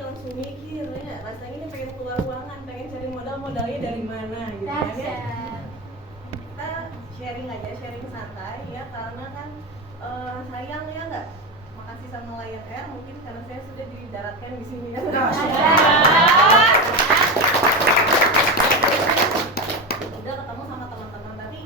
langsung mikir ya, rasanya ini pengen keluar ruangan, pengen cari modalnya dari mana gitu kan ya. Kita sharing aja, sharing santai ya, karena kan sayang ya nggak. Makasih sama Lion Air mungkin karena saya sudah didaratkan di sini ya. Udah ketemu sama teman-teman, tapi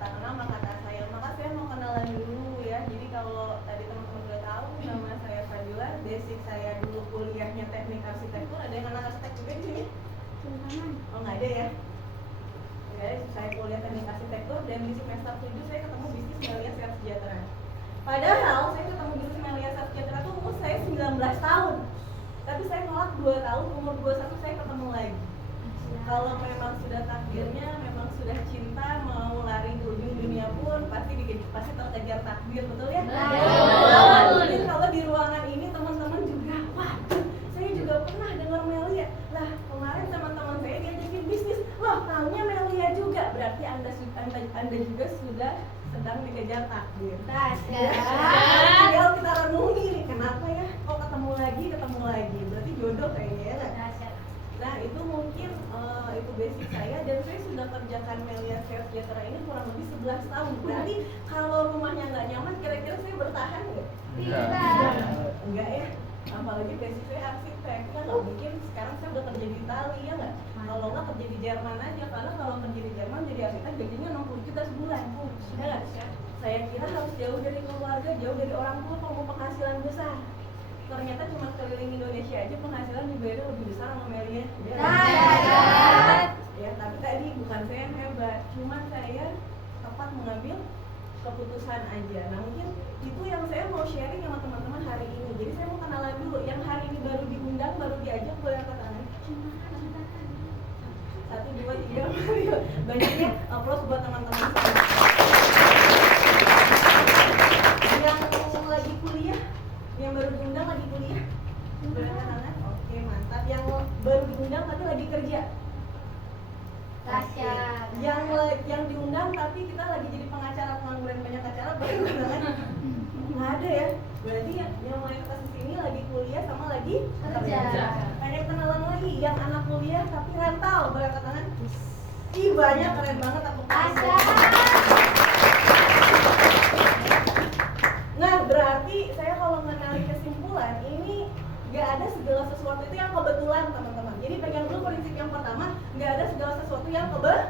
tak kenal maka kata saya, maka saya mau kenalan dulu ya. Jadi kalau tadi teman-teman udah tahu, nama saya Fadila, basic saya dulu kuliahnya teknik arsitektur. Ada yang anak arsitek juga di sini? Oh nggak ada ya? Ya, saya kuliah teknik arsitektur dan di semester 7 saya ketemu bisnis Melia Sehat Sejahtera. Padahal saya ketemu bisnis Melia Sehat Sejahtera tuh umur saya 19 tahun. Tapi saya nolak 2 tahun, umur 21 saya ketemu lagi. Kalau memang sudah takdirnya, memang sudah cinta, mau lari ke ujung dunia pun pasti terkejar takdir, betul ya? Mungkin kalau di ruangan ini teman-teman juga, wah, saya juga pernah dengar Melia. Lah, kemarin teman-teman saya diajakin bisnis, wah, tahunya Melia juga. Berarti anda juga sudah sedang dikejar takdir. Tinggal kita renungi nih, kenapa ya? Kok ketemu lagi? Berarti jodoh kayaknya ya nggak? Nah itu mungkin itu basic saya, dan saya sudah kerjakan Melia Sehat Sejahtera ini kurang lebih 11 tahun. Berarti kalau rumahnya nggak nyaman, kira-kira saya bertahan nggak? Enggak ya. Apalagi basic saya arsitek, ya nggak mungkin sekarang saya udah kerja di Itali ya nggak? Kalau nggak kerja di Jerman aja, karena kalau kerja di Jerman jadi arsitek gajinya 60 juta sebulan. Ya nggak? Saya kira harus jauh dari keluarga, jauh dari orang tua kalau mau penghasilan besar. Ternyata cuma keliling Indonesia aja penghasilan dibayar lebih besar sama Melia. Ya, tapi tadi bukan saya yang hebat, cuma saya tepat mengambil keputusan aja. Nah mungkin itu yang saya mau sharing sama teman-teman hari ini. Jadi saya mau kenalan dulu, yang hari ini baru diundang, baru diajak, boleh angkat tangan. 1, 2, 3, banyaknya applause buat teman-teman. Yang lagi kuliah, yang baru diundang lagi kuliah, boleh angkat tangan. Oke, mantap. Yang baru diundang tapi lagi kerja. Yang diundang tapi kita lagi jadi pengacara, pengangguran banyak acara, baru kan? Nggak ada ya. Berarti yang mulai ke sini lagi kuliah sama lagi kerja. Banyak kenalan lagi yang anak kuliah tapi rantau, boleh angkat tangan. Ih banyak, keren banget aku. Nah berarti saya kalau menarik kesimpulan ini nggak ada segala sesuatu itu yang kebetulan teman-teman. Jadi pegang dulu prinsip yang pertama, nggak ada segala sesuatu yang kebetulan.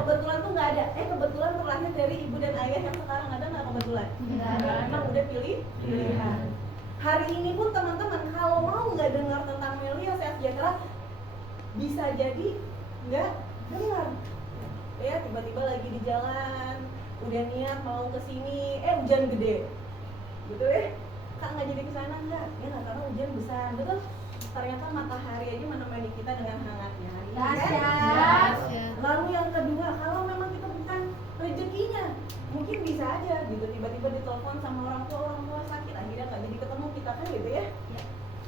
Kebetulan tuh nggak ada. Kebetulan terlahir dari ibu dan ayah yang sekarang ada nggak kebetulan? Memang udah pilihan. Hari ini pun teman-teman kalau mau nggak dengar tentang Melia Sehat Sejahtera, bisa jadi nggak dengar. Ya tiba-tiba lagi di jalan, udah niat mau kesini, hujan gede, gitu ya. Kak nggak jadi kesana enggak? Ya nggak, karena hujan besar, betul? Ternyata matahari aja menemani kita dengan hangatnya. Lalu yang kedua, kalau memang kita bukan rezekinya, mungkin bisa aja gitu tiba-tiba ditelepon sama orang tua sakit, akhirnya nggak jadi ketemu kita kan gitu ya.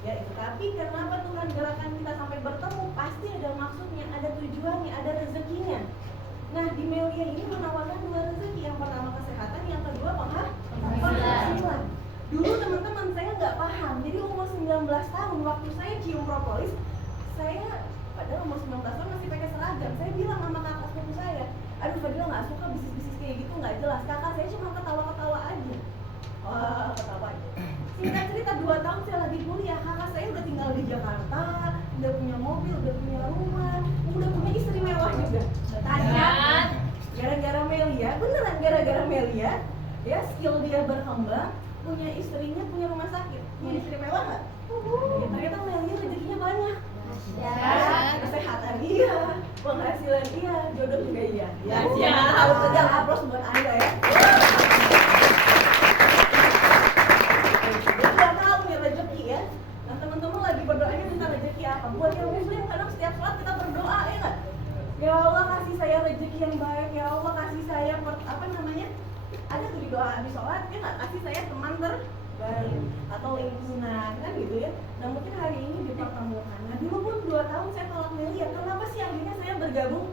Ya itu, tapi kenapa Tuhan gerakan kita sampai bertemu? Pasti ada maksudnya, ada tujuannya, ada rezekinya. Nah di Melia ini menawarkan 2 rezeki, yang pertama kesehatan, yang kedua penghasilan. Dulu teman-teman saya nggak paham, jadi umur 19 tahun waktu saya cium propolis, saya padahal umur 19 tahun masih pakai seragam. Saya bilang sama kakak sepupu saya, aduh Fadila nggak suka bisnis-bisnis kayak gitu, nggak jelas. Kakak saya cuma ketawa-ketawa aja. Wah, ketawa aja. Singkat cerita 2 tahun saya lagi kuliah, kakak saya udah tinggal di Jakarta, udah punya mobil, udah punya rumah, udah punya istri mewah juga. Gara-gara Melia, beneran gara-gara Melia, ya skill dia berkembang, punya istrinya, punya rumah sakit, punya istri mewah nggak? Ya, ternyata Melia rezekinya banyak. Kesehatan iya, penghasilan iya, jodoh juga iya. Ya, harus tegang applause buat Anda ya. Dia nggak tahu nih rezeki ya. Nah teman-teman lagi berdoanya tentang rezeki apa? Buat yang muslim kadang setiap sholat kita berdoa ya nggak? Ya Allah kasih saya rezeki yang baik, ya Allah kasih saya ada tuh di doa habis sholat ya nggak, kasih saya teman terbaik atau lingkungan kan gitu ya. Nah mungkin hari ini dipertemukan. Nah dulu pun 2 tahun saya tolak Melia, kenapa sih akhirnya saya bergabung?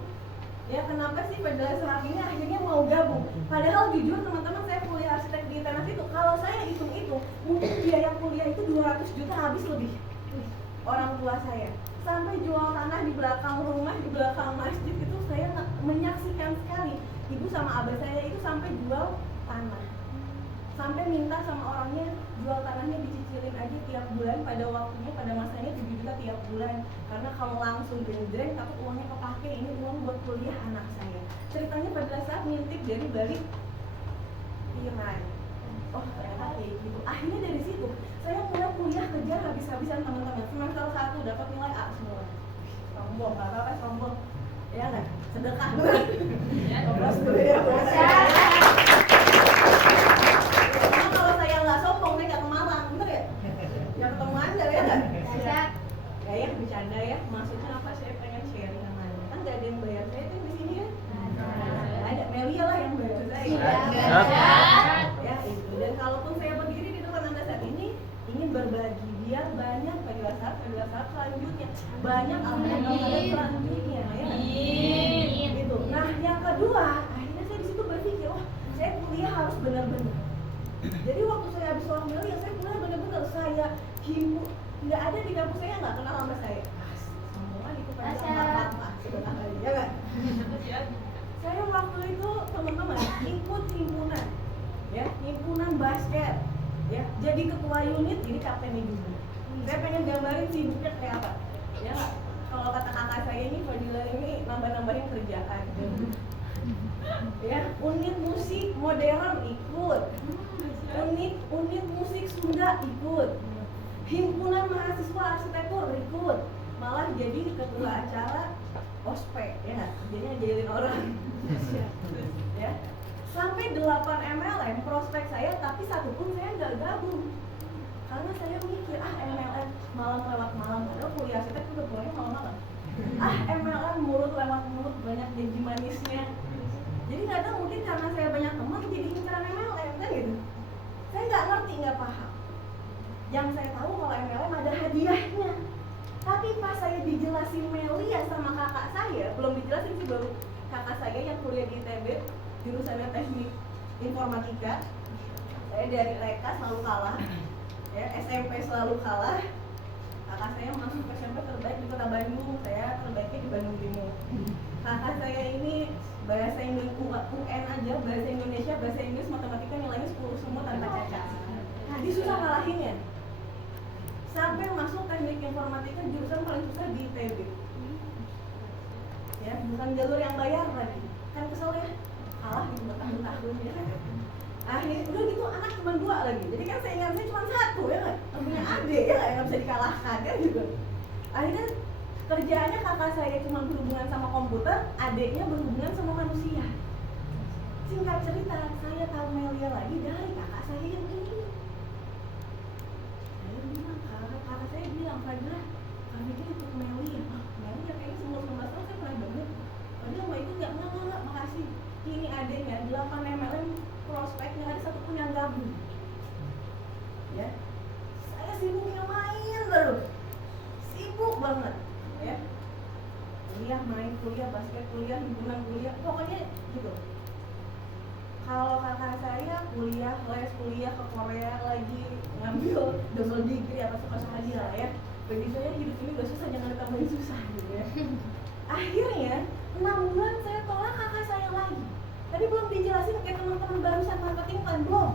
Ya kenapa sih pada saat ini akhirnya mau gabung? Padahal jujur teman-teman, saya kuliah arsitek di Tenas itu, kalau saya hitung itu mungkin biaya kuliah itu 200 juta habis lebih. orang tua saya. Sampai jual tanah di belakang rumah, di belakang masjid itu saya menyaksikan sekali. Ibu sama abah saya itu sampai jual tanah. Sampai minta sama orangnya jual tanahnya dicicilin aja tiap bulan, pada waktunya, pada masanya 7 juta tiap bulan. Karena kalau langsung gendreng takut uangnya kepake, ini uang buat kuliah anak saya. Ceritanya pada saat ngintip dari balik tirai. Oh ternyata kayak gitu. Akhirnya dari situ saya mulai kuliah kejar habis-habisan teman-teman. Semester 1 dapat nilai A semua. Sombong, nggak apa-apa sombong. Ya nggak? Sedekah dulu. Coblos dulu ya. Karena kalau saya nggak sombong, saya nggak ke Malang, bener ya? Nggak ketemu Anda ya nggak? Ya ya bercanda ya. Maksudnya apa? Saya pengen sharing sama Anda. Kan nggak ada yang bayar saya tuh di sini ya. Ada Melia lah yang bayar saya. Ya itu. Dan kalaupun saya berdiri di depan Anda saat ini ingin berbagi biar banyak penjelasan selanjutnya, banyak alhamdulillah selanjutnya ya. Gitu. Nah yang kedua, akhirnya saya di situ berpikir, wah saya kuliah harus benar-benar. Jadi waktu saya habis sekolah Melia, saya kuliah benar-benar, saya himpun, nggak ada di kampus saya nggak kenal sama saya. Semua itu pada apa sebentar lagi ya kan? Saya waktu itu teman-teman ikut himpunan, ya himpunan basket, ya jadi ketua unit, jadi kaptennya juga. Saya pengen gambarin sibuknya kayak apa, ya nggak? Kalau kata kakak saya ini Fadila ini nambah-nambahin kerjaan. Ya unit musik modern ikut, unit musik Sunda ikut, himpunan mahasiswa arsitektur ikut, malah jadi ketua acara ospek, ya kerjanya jahilin orang. Ya sampai 8 MLM prospek saya, tapi satu pun saya nggak gabung karena saya mikir MLM malam lewat malam, padahal kuliah arsitek udah pulangnya malam-malam. MLM mulut lewat mulut, banyak janji manisnya. Jadi nggak tahu, mungkin karena saya banyak teman jadi incaran MLM kan gitu. Saya nggak ngerti, nggak paham. Yang saya tahu kalau MLM ada hadiahnya. Tapi pas saya dijelasin Melia sama kakak saya, belum dijelasin sih, baru kakak saya yang kuliah di ITB jurusannya teknik informatika. Saya dari TK selalu kalah, ya SMP selalu kalah. Kakak saya masuk ke SMP terbaik di Kota Bandung, saya terbaiknya di Bandung Timur. Kakak saya ini bahasa Indonesia UN aja, bahasa Indonesia, bahasa Inggris, matematika nilainya 10 semua tanpa cacat. Dia susah ngalahinnya. Sampai masuk teknik informatika jurusan paling susah di ITB. Ya, bukan jalur yang bayar lagi. Kan kesel ya, kalah gitu bertahun-tahun ya. Akhirnya udah gitu anak cuma 2 lagi. Jadi kan saingan saya cuma 1 ya kan. Punya adik ya yang bisa dikalahkan ya juga. Akhirnya kerjaannya kakak saya cuma berhubungan sama komputer, adiknya berhubungan sama manusia. Singkat cerita, saya tahu Melia lagi dari kakak saya yang ini. Saya bilang, kakak saya bilang, Fadila, kami ini ikut Melia. Melia kayaknya semua tahun saya pernah denger. Padahal mau ikut nggak, makasih. Ini adiknya 8 MLM prospek, nggak ada satupun yang gabung. Ya, saya sibuknya main terus, sibuk banget. Ya, kuliah, main kuliah, basket kuliah, himpunan kuliah, pokoknya gitu. Kalau kakak saya kuliah, les kuliah ke Korea lagi, ngambil double degree apa suka-suka dia lah ya. Bagi saya hidup ini udah susah, jangan ditambahin susah gitu ya. Akhirnya 6 bulan saya tolak kakak saya lagi. Tadi belum dijelasin kayak teman-teman barusan marketing kan belum.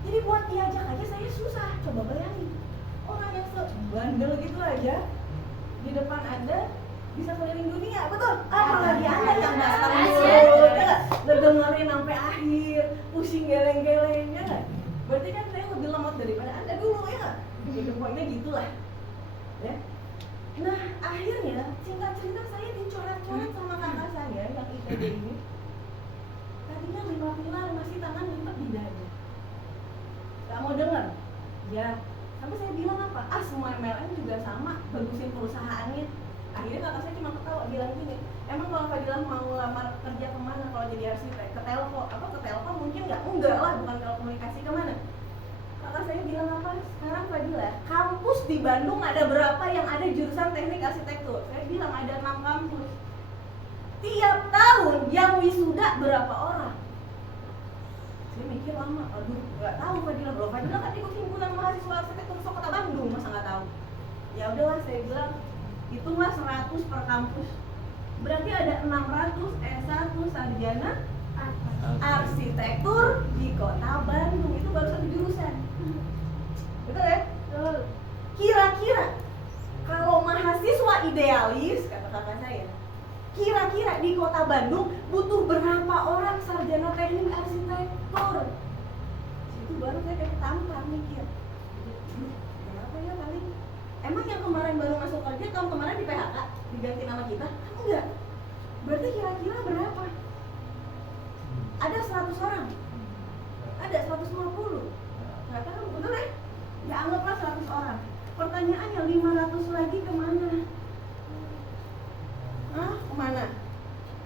Jadi buat diajak aja saya susah. Coba bayangin, orang yang sebandel gitu aja di depan Anda bisa keliling dunia, betul? Apalagi Anda yang datang dulu, dengerin sampai akhir, pusing geleng-gelengnya kan? Berarti kan saya lebih lemot daripada Anda dulu ya kan? Jadi poinnya gitulah, ya. Nah akhirnya singkat cerita saya dicoret-coret sama kakak saya yang ITB ini. Tadinya 5 pilar masih tangan lipat di dada. Gak mau denger, ya. Sampai saya bilang apa? Semua MLM juga sama, bagusin perusahaannya. Akhirnya kakak saya cuma ketawa, bilang gini, emang kalau Fadila mau lamar kerja kemana kalau jadi arsitek? Ke Telkom? Ke Telkom mungkin nggak? Enggak lah, bukan telekomunikasi, kemana? Kakak saya bilang apa? Sekarang Fadila, kampus di Bandung ada berapa yang ada jurusan teknik arsitektur? Saya bilang ada 6 kampus. Tiap tahun yang wisuda berapa orang? Saya mikir lama, aduh nggak tahu Fadila, bro. Fadila kan ikut himpunan mahasiswa arsitektur Kota Bandung, masa nggak tahu? Ya udahlah, saya bilang hitunglah 100 per kampus. Berarti ada 600 S1 sarjana arsitektur di Kota Bandung. Itu baru satu jurusan. Betul ya? Betul. Kira-kira kalau mahasiswa idealis, kata kakak saya, kira-kira di Kota Bandung butuh berapa orang sarjana teknik arsitektur? Itu baru saya kayak tampar mikir, berapa ya paling? Emang yang kemarin baru masuk kerja tahun kemarin di PHK diganti nama kita? Enggak. Berarti kira-kira berapa? Ada 100 orang, ada 150, nggak tahu, betul ya? Ya anggaplah 100 orang. Pertanyaannya 500 lagi kemana? Hah? Kemana?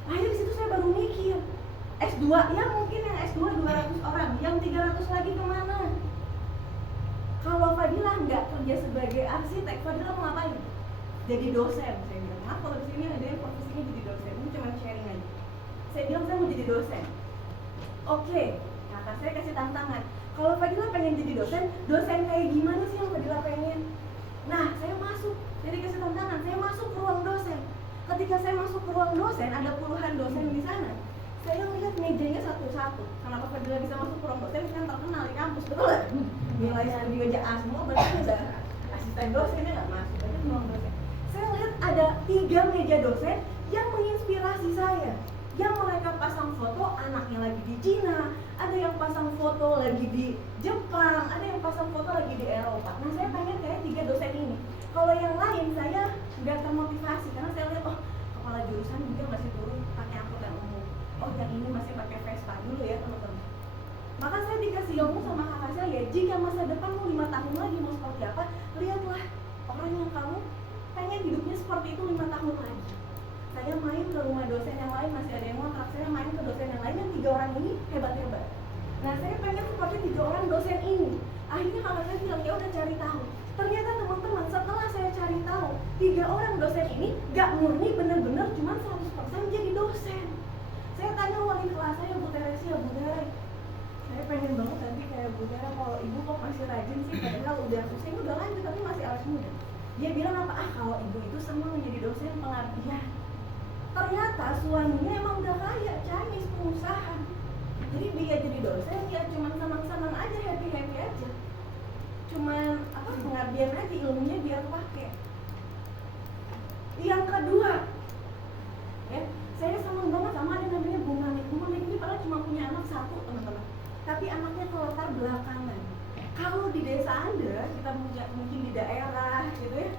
Akhirnya di situ saya baru mikir, S2, ya mungkin yang S2 200 orang, yang 300 lagi kemana? Kalau Fadila nggak kerja sebagai arsitek, Fadila mau ngapain? Jadi dosen. Saya bilang, maaf kalau di sini ada yang profesinya jadi dosen, ini cuma sharing aja. Saya bilang saya mau jadi dosen. Oke, kakak saya kasih tantangan. Kalau Fadila pengen jadi dosen kayak gimana sih yang Fadila pengen? Nah, saya masuk, jadi kasih tantangan, saya masuk ke ruang dosen. Ketika saya masuk ke ruang dosen, ada puluhan dosen di sana. Saya lihat mejanya satu-satu. Kenapa Fadila bisa masuk ke ruang dosen? Kan terkenal di kampus, betul nggak? Nilai studio A semua, berarti udah asisten dosennya nggak masuk, berarti ruang dosen. Saya lihat ada 3 meja dosen yang menginspirasi saya. Yang mereka pasang foto anaknya lagi di Cina, ada yang pasang foto lagi di Jepang, ada yang pasang foto lagi di Eropa. Nah, saya pengen kayak 3 dosen ini. Kalau yang lain saya nggak termotivasi karena saya lihat, oh kepala jurusan mungkin masih turun pakai angkutan umum. Oh yang ini masih pakai Vespa dulu ya teman-teman. Maka saya dikasih ilmu sama kakak saya, jika masa depan mau 5 tahun lagi mau seperti apa, lihatlah orang yang kamu pengen hidupnya seperti itu 5 tahun lagi. Saya main ke rumah dosen yang lain, masih ada yang ngontrak, saya main ke dosen yang lain yang 3 orang ini hebat-hebat. Nah, saya pengen seperti 3 orang dosen ini. Akhirnya kakak saya bilang, ya udah cari tahu. Ternyata teman-teman, setelah saya cari tahu, 3 orang dosen ini gak murni bener-bener cuma 100% jadi dosen. Saya tanya wali kelas saya, Bu Teresia, Bu Tere, saya pengen banget nanti kayak Bu Tere, kalau ibu kok masih rajin sih, padahal udah usianya udah lanjut tapi masih awet muda. Dia bilang apa? Kalau ibu itu senang menjadi dosen pengabdian. Ternyata suaminya emang udah kaya, Chinese pengusaha. Jadi dia jadi dosen ya cuma senang-senang aja, happy-happy aja. Cuman pengabdian aja, ilmunya biar pakai. Yang kedua, ya, saya senang banget sama ada namanya Bu Manik. Bu Manik ini padahal cuma punya anak 1, teman-teman. Tapi anaknya terletak belakangan. Kalau di desa Anda, kita mungkin di daerah gitu ya,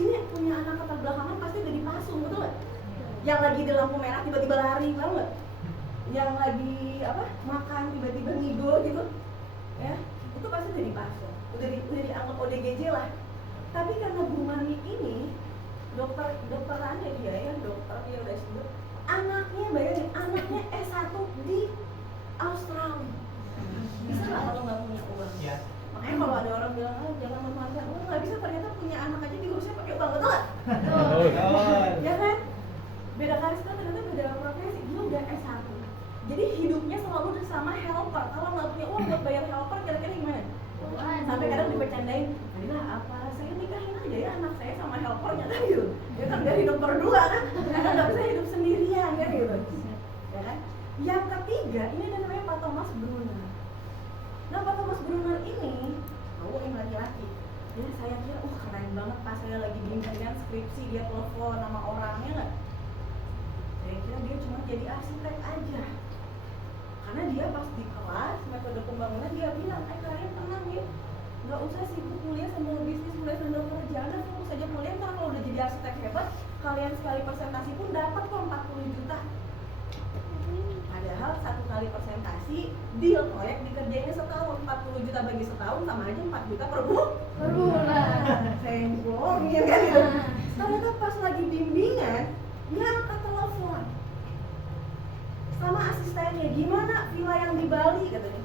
ini punya anak keterbelakangan pasti udah dipasung, betul nggak? Yang lagi di lampu merah tiba-tiba lari, tahu nggak? Yang lagi makan tiba-tiba ngigo gitu, ya itu pasti udah dipasung, udah dianggap ODGJ lah. Tapi karena Bu Mani ini dokteran ya dia ya, dokter dia udah sebut, anaknya bayangin, anaknya S1 di Australia. Bisa nggak kalau nggak punya uang? Ya. Makanya kalau ada orang bilang, jangan memanfaatkan uang, nggak bisa, ternyata punya anak aja diurusnya pakai uang, betul nggak? Ya kan? Beda karisma, ternyata beda profesi. Dia udah S1, jadi hidupnya selalu bersama helper. Kalau nggak punya uang buat bayar helper, kira-kira gimana? Sampai kadang dibercandain, Fadila apa, saya nikahin aja ya anak saya sama helpernya kan gitu. Dia kan udah hidup berdua kan, karena nggak bisa hidup sendirian kan gitu. Ya kan? Yang ketiga, ini ada namanya Pak Thomas Brunner. Nah, Pak Thomas Brunner ini yang laki-laki. Jadi saya kira, keren banget pas saya lagi bimbingan skripsi, dia telepon nama orangnya nggak? Saya kira dia cuma jadi arsitek aja. Karena dia pas di kelas metode pembangunan dia bilang, kalian tenang ya, nggak usah sibuk kuliah sambil bisnis, kuliah sambil kerja, Anda fokus saja kuliah, karena kalau udah jadi arsitek hebat, kalian sekali presentasi pun dapat kok 40 juta. Padahal 1 kali presentasi, deal proyek dikerjainnya setahun, 40 juta bagi setahun sama aja 4 juta per bulan. Saya bohongin kan gitu. Ternyata pas lagi bimbingan, dia angkat telepon sama asistennya, gimana villa yang di Bali katanya,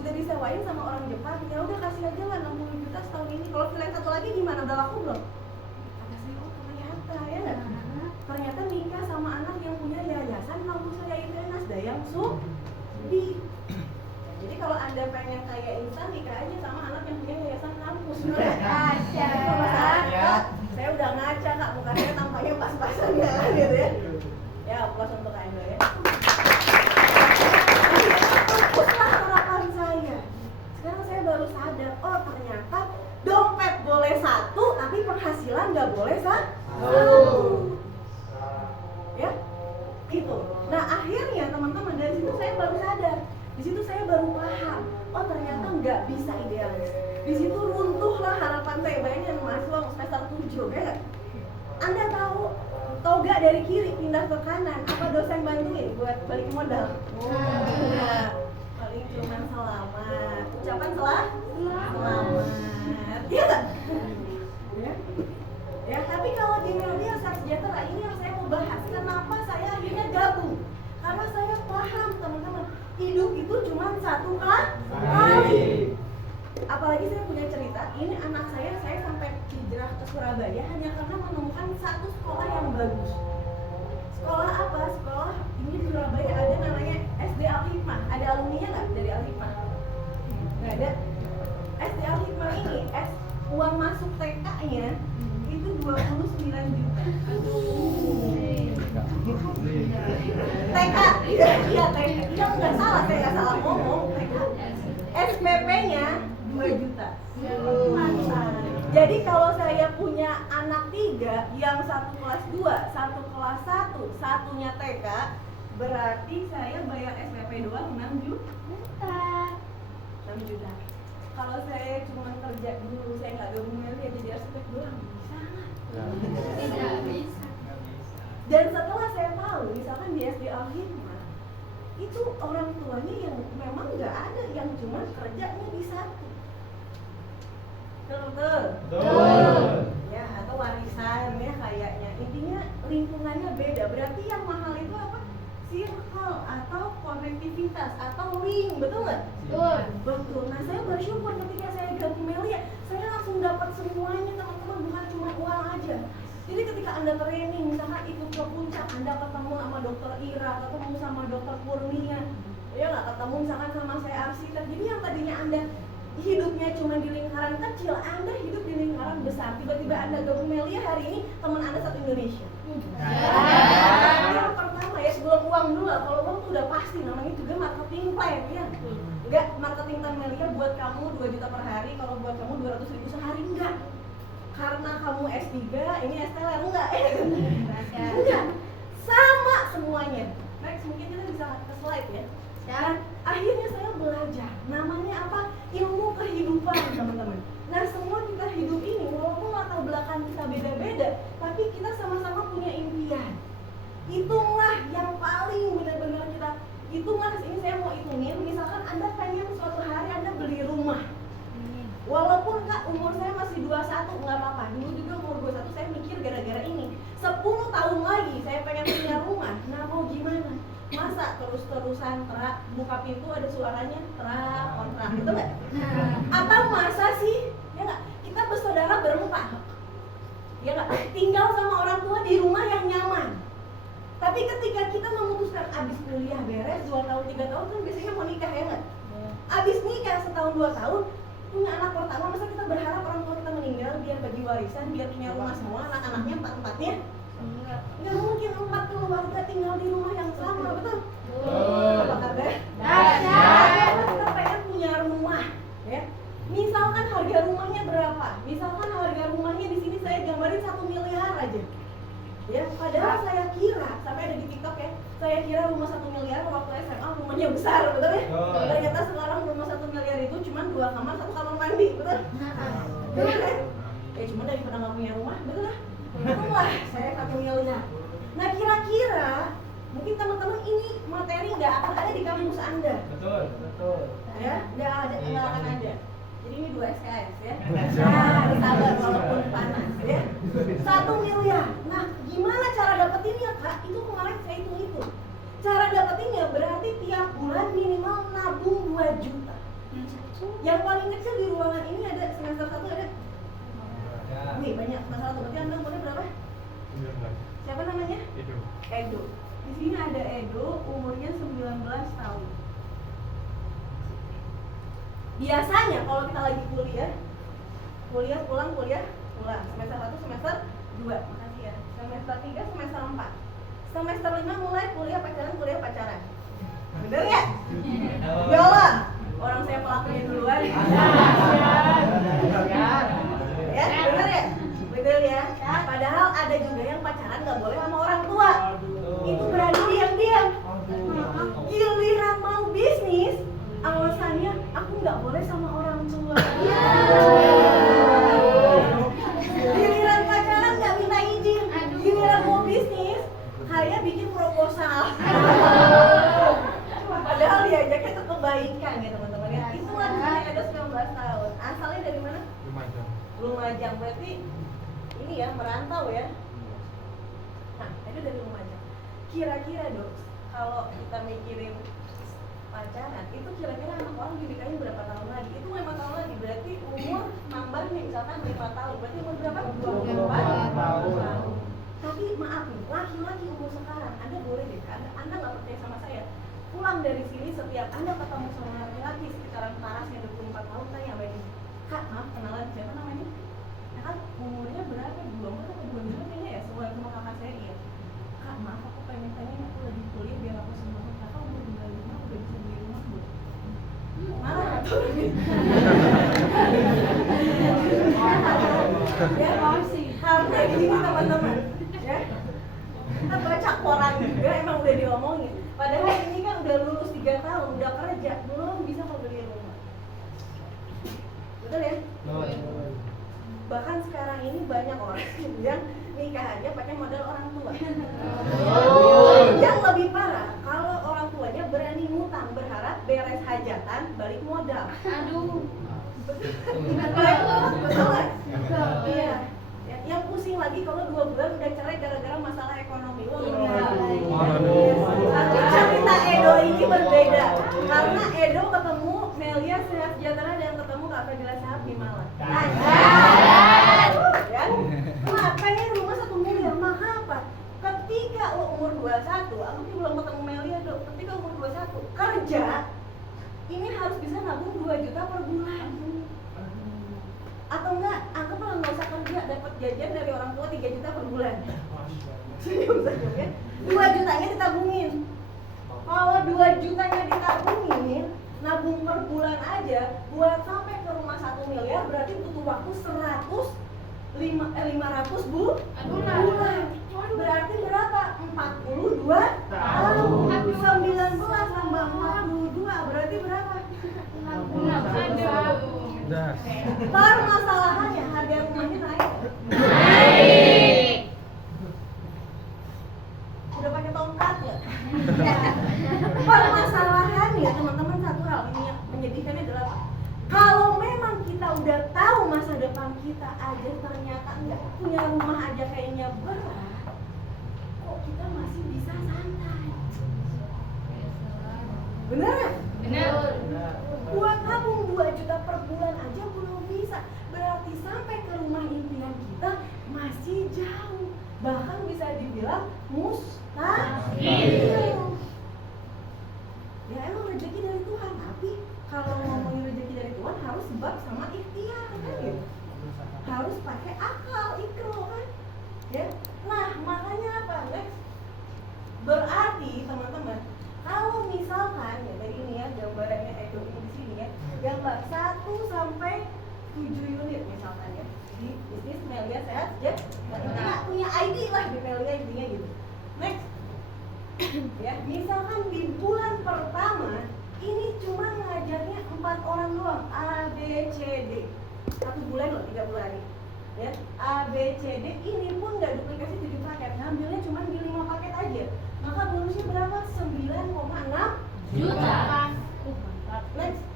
udah disewain sama orang Jepang, ya udah kasih aja lah 60 juta setahun ini. Kalau villa yang satu lagi gimana, udah laku belum? Kata saya, ternyata ya nggak? Ternyata nikah sama anak yang punya yayasan Kampus Saya Itenas Dayang Sudi. kalau Anda pengen kayak instan, nikah aja sama anak yang punya yayasan kampus. Saya udah ngaca Kak, muka saya tampaknya pas-pasan ya gitu ya. Ya, aplaus untuk Anda ya. Fokuslah harapan saya. Sekarang saya baru sadar, oh ternyata dompet boleh satu, tapi penghasilan nggak boleh satu. Ya, itu. Nah akhirnya teman-teman dari situ saya baru sadar, di situ saya baru paham, oh ternyata nggak bisa idealis. Di situ runtuhlah harapan saya. Bayangin mahasiswa semester 7, ya nggak? Anda tahu toga dari kiri pindah ke kanan, apa dosen bantuin buat balik modal? Nah, paling cuman selamat, ucapan selamat, iya nggak? Ya, tapi kalau di media sejahtera ini yang saya mau bahas, kenapa saya akhirnya gabung? Karena saya paham teman-teman, hidup itu cuma satu kali. Apalagi saya punya cerita, ini anak saya sampai hijrah ke Surabaya hanya karena menemukan satu sekolah yang bagus. Sekolah apa? Sekolah ini di Surabaya ada namanya SD Al-Hikmah. Ada alumninya nggak dari Al-Hikmah? Nggak ada. SD Al-Hikmah ini uang masuk TK-nya itu 29 juta. TK, iya TK. Iya nggak salah, saya nggak salah ngomong. TK. SPP-nya 2 juta. Jadi kalau saya punya anak 3, yang satu kelas 2, satu kelas 1, satunya TK, berarti saya bayar SPP doang 6 juta. 6 juta. Kalau saya cuma kerja dulu, saya nggak gabung ya jadi arsitek doang, bisa nggak? Tidak bisa. Dan setelah saya tahu, misalkan di SD Al-Hikmah, itu orang tuanya yang memang nggak ada, yang cuma kerjanya di satu. Betul. Ya, atau warisan ya kayaknya. Intinya lingkungannya beda. Berarti yang mahal itu apa? Circle atau konektivitas atau link, betul nggak? Betul. Nah saya bersyukur ketika saya gabung Melia, saya langsung dapat semuanya teman-teman, bukan cuma uang aja. Jadi ketika Anda training, misalkan ikut ke puncak, Anda ketemu sama dokter Ira, ketemu sama dokter Kurnia, ya nggak ketemu misalkan sama saya arsitek. Jadi yang tadinya Anda hidupnya cuma di lingkaran kecil, Anda hidup di lingkaran besar. Tiba-tiba Anda gabung Melia, hari ini teman Anda satu Indonesia. Yang pertama ya, sebelum uang dulu lah. Kalau uang tuh udah pasti, namanya juga marketing plan ya. Enggak, marketing plan Melia buat kamu 2 juta per hari, kalau buat kamu 200 ribu sehari, enggak. Karena kamu S3, ini STL, enggak. Enggak, sama semuanya. Next, mungkin kita bisa ke slide ya. Dan akhirnya saya belajar, namanya apa? Ilmu kehidupan, teman-teman. Nah, semua kita hidup ini, walaupun latar belakang kita beda-beda, tapi kita sama-sama punya impian. Hitunglah yang paling benar-benar kita hitunglah. Ini saya mau hitungin, misalkan Anda pengen suatu hari Anda beli rumah. Walaupun Kak, umur saya masih 21, nggak apa-apa. Dulu juga umur 21 saya mikir gara-gara ini 10 tahun lagi saya pengen punya rumah. Nah, mau gimana? Masa terus-terusan terak, buka pintu ada suaranya terak, kontrak, gitu nggak? Atau masa sih, ya nggak? Kita bersaudara berempat, ya nggak? Tinggal sama orang tua di rumah yang nyaman. Tapi ketika kita memutuskan abis kuliah beres 2 tahun 3 tahun kan biasanya mau nikah, ya nggak? Abis nikah setahun 2 tahun punya anak pertama, masa kita berharap orang tua kita meninggal biar bagi warisan, biar punya rumah semua, anak-anaknya 4-4-nya? Nggak mungkin 4 keluarga tinggal di rumah yang sama, betul? Apa kabar? Kita pengen punya rumah, ya. Misalkan harga rumahnya berapa? Misalkan harga rumahnya di sini saya gambarin 1 miliar aja. Ya, padahal saya kira, sampai ada di TikTok ya, saya kira rumah 1 miliar waktu SMA rumahnya besar, betul ya? Ternyata sekarang rumah 1 miliar itu cuma 2 kamar, 1 kamar mandi, betul? Betul kan? Ya cuma daripada nggak punya rumah, betul lah? Itulah saya 1 miliar. Nah kira-kira mungkin teman-teman ini materi nggak akan ada di kampus Anda. Betul. Ya, nggak akan ada. Jadi ini 2 SKS ya. Nah, sabar walaupun panas ya. 1 miliar. Nah, gimana cara dapetinnya Kak? Itu kemarin saya hitung. Cara dapetinnya berarti tiap bulan minimal nabung 2 juta. Yang paling kecil di ruangan ini ada semester 1 ada. Wih, banyak masalah tuh. Berarti Anda umurnya berapa? 19. Siapa namanya? Edo. Di sini ada Edo, umurnya 19 tahun. Biasanya kalau kita lagi kuliah pulang, semester 1, semester 2, makasih ya, semester 3, semester 4, semester 5 mulai kuliah pacaran. Bener ya? Yolah, orang saya pelakunya duluan. Ya, bener ya? Betul ya? Padahal ada juga yang pacaran gak boleh sama orang tua. Itu berani diam-diam. Giliran mau bisnis, alasannya aku gak boleh sama orang tua. Giliran pacaran gak minta izin. Giliran mau bisnis, kayak bikin proposal. Padahal diajaknya ke kebaikan ya teman-teman ya. Itu ada 19 tahun. Asalnya dari mana? Lumajang. Berarti ini ya merantau ya. Nah, itu dari Lumajang. Kira-kira dok, kalau kita mikirin pacaran, itu kira-kira anak orang dinikahin berapa tahun lagi? Itu 5 tahun lagi, berarti umur nambah nih misalkan 5 tahun. Berarti umur berapa? 24 tahun. Tapi maaf nih, laki-laki umur sekarang, Anda boleh deh, Anda nggak percaya sama saya, pulang dari sini setiap Anda ketemu sama laki-laki sekitaran paras yang 24 tahun, tanya sama dia, Kak, maaf kenalan siapa namanya? Ya kan umurnya berapa? 24 atau 25 kayaknya ya, semua kakak saya iya. Kak, maaf aku pengen tanya, aku lagi kuliah biar aku sembuh. Kakak umur 25 udah bisa beli rumah belum? Marah tuh. Ya pasti. Hal kayak gini teman-teman. Ya. Kita baca koran juga emang udah diomongin. Padahal ini kan udah lulus 3 tahun, udah kerja, belum bisa mau beli rumah. Betul ya? Bahkan sekarang ini banyak orang yang nikah aja pakai modal orang tua. Yang lebih parah, kalau orang tuanya berani ngutang berharap beres hajatan balik modal. Aduh. Betul kan? Iya. Yang pusing lagi kalau 2 bulan udah cerai gara-gara masalah ekonomi. Tapi cerita Edo ini berbeda karena Edo ketemu Melia Sehat Sejahtera dan ketemu Kak Fadila Sahab di Malang. Kan? Nah, pengen rumah 1 miliar, maka apa? Ketika lo umur 21, aku sih belum ketemu Melia dok. Ketika umur 21 kerja, ini harus bisa nabung 2 juta per bulan. Atau enggak, anggaplah nggak usah kerja, dapat jajan dari orang tua 3 juta per bulan. Senyum saja ya. 2 jutanya ditabungin. Kalau 2 jutanya ditabungin, nabung per bulan aja, buat sampai ke rumah 1 miliar berarti butuh waktu 500 bulan. Berarti berapa? 42 tahun. 19 tambah 42 berarti berapa? 60. Permasalahannya harga rumahnya naik. Udah pakai tongkat ya? Permasalahannya teman-teman satu hal ini yang menyedihkannya adalah kalau memang kita udah tahu masa depan kita aja ternyata nggak punya rumah aja kayaknya berat, kok kita masih bisa santai? Bener? Bener. Buat nabung 2 juta per bulan aja belum bisa. Berarti sampai ke rumah impian kita masih jauh. Bahkan bisa dibilang mustahil. Ya emang rezeki dari Tuhan, tapi kalau ngomongin rezeki dari Tuhan harus sebab sama ikhtiar kan gitu. Harus pakai akal, ikro kan. Ya. Nah, makanya apa? Next. Berarti teman-teman, kalau misalkan ya dari ini ya gambarannya Edo ini di sini ya, gambar 1 sampai 7 unit misalkan ya di bisnis Melia Sehat ya, kita punya ID lah di Melia intinya gitu. Next, ya misalkan di bulan pertama ini cuma ngajarnya 4 orang doang, A, B, C, D, 1 bulan loh, 3 bulan ini. Ya, A, B, C, D ini pun nggak duplikasi 7 paket, ngambilnya cuma di 5 paket aja. Maka bonusnya berapa? 9,6 juta. Next.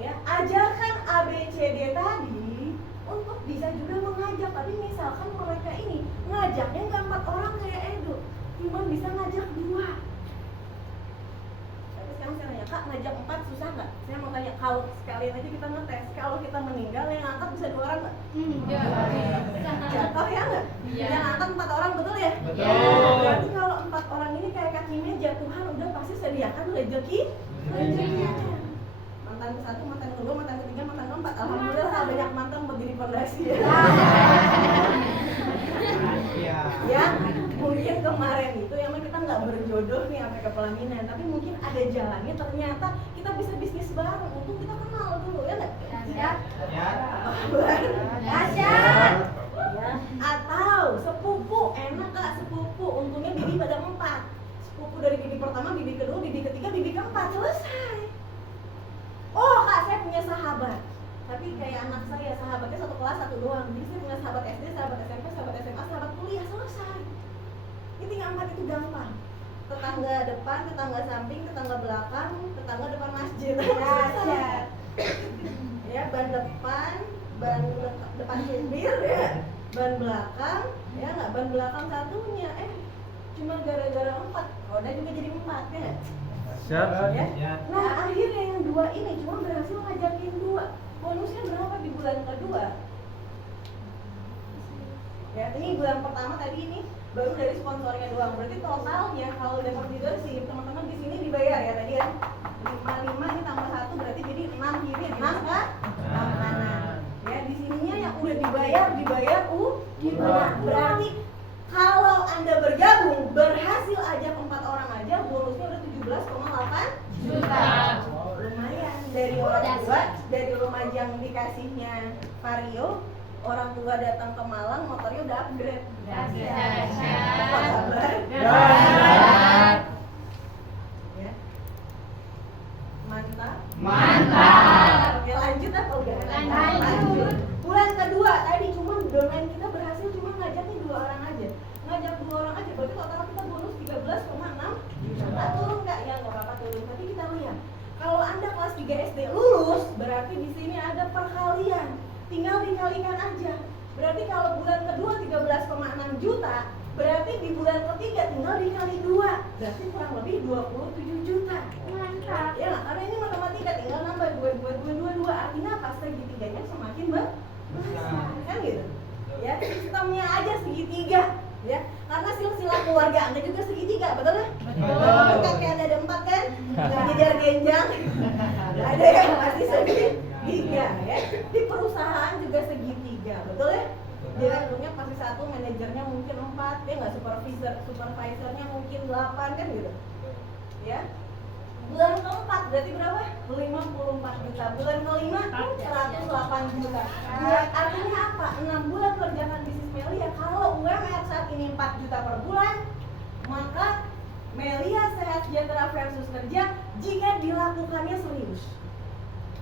Ya, ajarkan A, B, C, D tadi untuk bisa juga mengajak. Tapi misalkan mereka ini ngajaknya nggak 4 orang kayak Edo, cuma bisa ngajak 2. Tapi sekarang saya nanya, Kak, ngajak 4 susah nggak? Saya mau tanya, kalau sekalian aja kita ngetes, kalau kita meninggal yang angkat bisa 2 orang nggak? Jatuh ya nggak? Yang angkat 4 orang, betul ya? Betul. Berarti kalau 4 orang ini kayak kaki meja, Tuhan udah pasti sediakan rezekinya. Mantan berpelaminan, tapi mungkin ada jalannya, ternyata kita bisa bisnis bareng, untung kita kenal dulu, ya nggak? Ya. Ya. Atau sepupu, enak Kak sepupu, untungnya bibi pada 4. Sepupu dari bibi pertama, bibi kedua, bibi ketiga, bibi keempat, selesai. Oh Kak, saya punya sahabat, tapi kayak anak saya, sahabatnya satu kelas satu doang. Jadi saya punya sahabat SD, sahabat SMP, sahabat SMA, sahabat kuliah, selesai. Ini tinggal 4 itu gampang. Tetangga depan, tetangga samping, tetangga belakang, tetangga depan masjid. Ya, ban depan, ban depan supir ya, ban belakang, ya nggak, ban belakang satunya, cuma gara-gara 4, roda juga jadi 4 ya. Siap. Ya? Nah akhirnya yang 2 ini cuma berhasil ngajakin 2. Bonusnya berapa di bulan kedua? Ya, ini bulan pertama tadi ini baru dari sponsornya doang. Berarti totalnya kalau dapat leadership, teman-teman di sini dibayar ya tadi ya. 5 ini tambah 1 berarti jadi 6 kiri, 6 kan? 6 kanan. Ya, di sininya yang udah dibayar gimana? Berarti kalau Anda bergabung berhasil ajak 4 orang aja, bonusnya udah 17,8 juta. Lumayan. Dari orang tua, dari Lumajang dikasihnya Vario, orang tua datang ke Malang, motornya udah upgrade. Apa kabar? Ya. Mantap. Ya lanjut apa udah? Lanjut. Bulan kedua tadi cuma domain kita berhasil cuma ngajaknya 2 orang aja. Ngajak 2 orang aja, berarti total kita bonus 13,6 juta. Turun Kak? Ya nggak apa-apa turun. Tapi kita lihat, kalau Anda kelas 3 SD lulus, berarti di sini ada perkalian. Tinggal dikalikan aja. Berarti kalau bulan kedua 13,6 juta, berarti di bulan ketiga tinggal dikali 2. Berarti kurang lebih 27 juta. Mantap. Ya, karena ini matematika tinggal nambah 2. Artinya apa? Segitiganya semakin besar. Kan gitu. Ya, sistemnya aja segitiga. Ya, karena silsilah keluarga Anda juga segitiga, betul ya? Betul. Kakek Anda ada 4 kan? Ngejar genjang. Ada yang pasti segitiga ya. Di perusahaan juga segitiga, betul ya? Direkturnya pasti 1, manajernya mungkin 4, ya nggak, supervisornya mungkin 8 kan gitu. Ya. Bulan keempat berarti berapa? 54 juta. Bulan kelima 108 juta. Artinya apa? 6 bulan kerjakan bisnis Melia. Kalau UMR saat ini 4 juta per bulan, maka Melia Sehat Sejahtera versus kerja jika dilakukannya serius.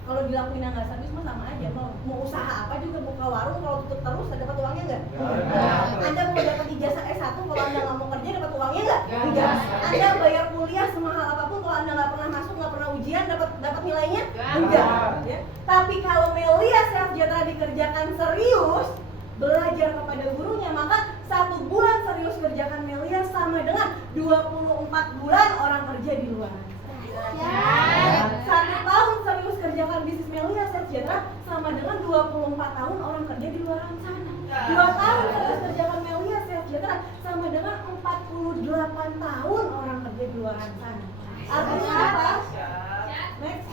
Kalau dilakuin nggak serius mah sama aja. Mau usaha apa juga, buka warung kalau tutup terus dapat uangnya nggak? Anda mau dapat ijazah S1 kalau Anda nggak mau kerja dapat uangnya nggak? Enggak. Anda bayar kuliah semahal apapun kalau Anda nggak pernah masuk, nggak pernah ujian dapat nilainya? Enggak. Ya. Tapi kalau Melia Sehat Sejahtera dikerjakan serius, belajar kepada gurunya, maka 1 bulan serius kerjakan Melia sama dengan 24 bulan orang kerja di luar. 1 tahun serius kerjakan bisnis Melia Sehat Sejahtera sama dengan 24 tahun orang kerja di luar sana. 2 tahun serius kerjakan Melia Sehat Sejahtera sama dengan 48 tahun orang kerja di luar sana. Artinya apa? Next.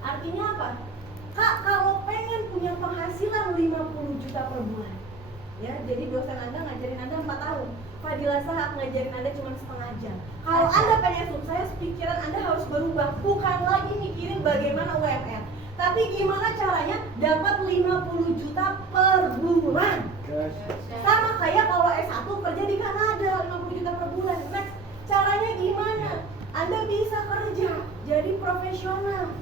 Artinya apa? Kak, kalau pengen punya penghasilan 50 juta per bulan, ya, jadi dosen Anda ngajarin Anda 4 tahun, Fadila Sahab ngajarin Anda cuma setengah jam. Kalau Anda pengen sukses, pikiran Anda harus berubah, bukan lagi mikirin bagaimana UMR, tapi gimana caranya dapat 50 juta per bulan. Sama kayak kalau S1 kerja di Kanada 50 juta per bulan. Next, caranya gimana? Anda bisa kerja jadi profesional,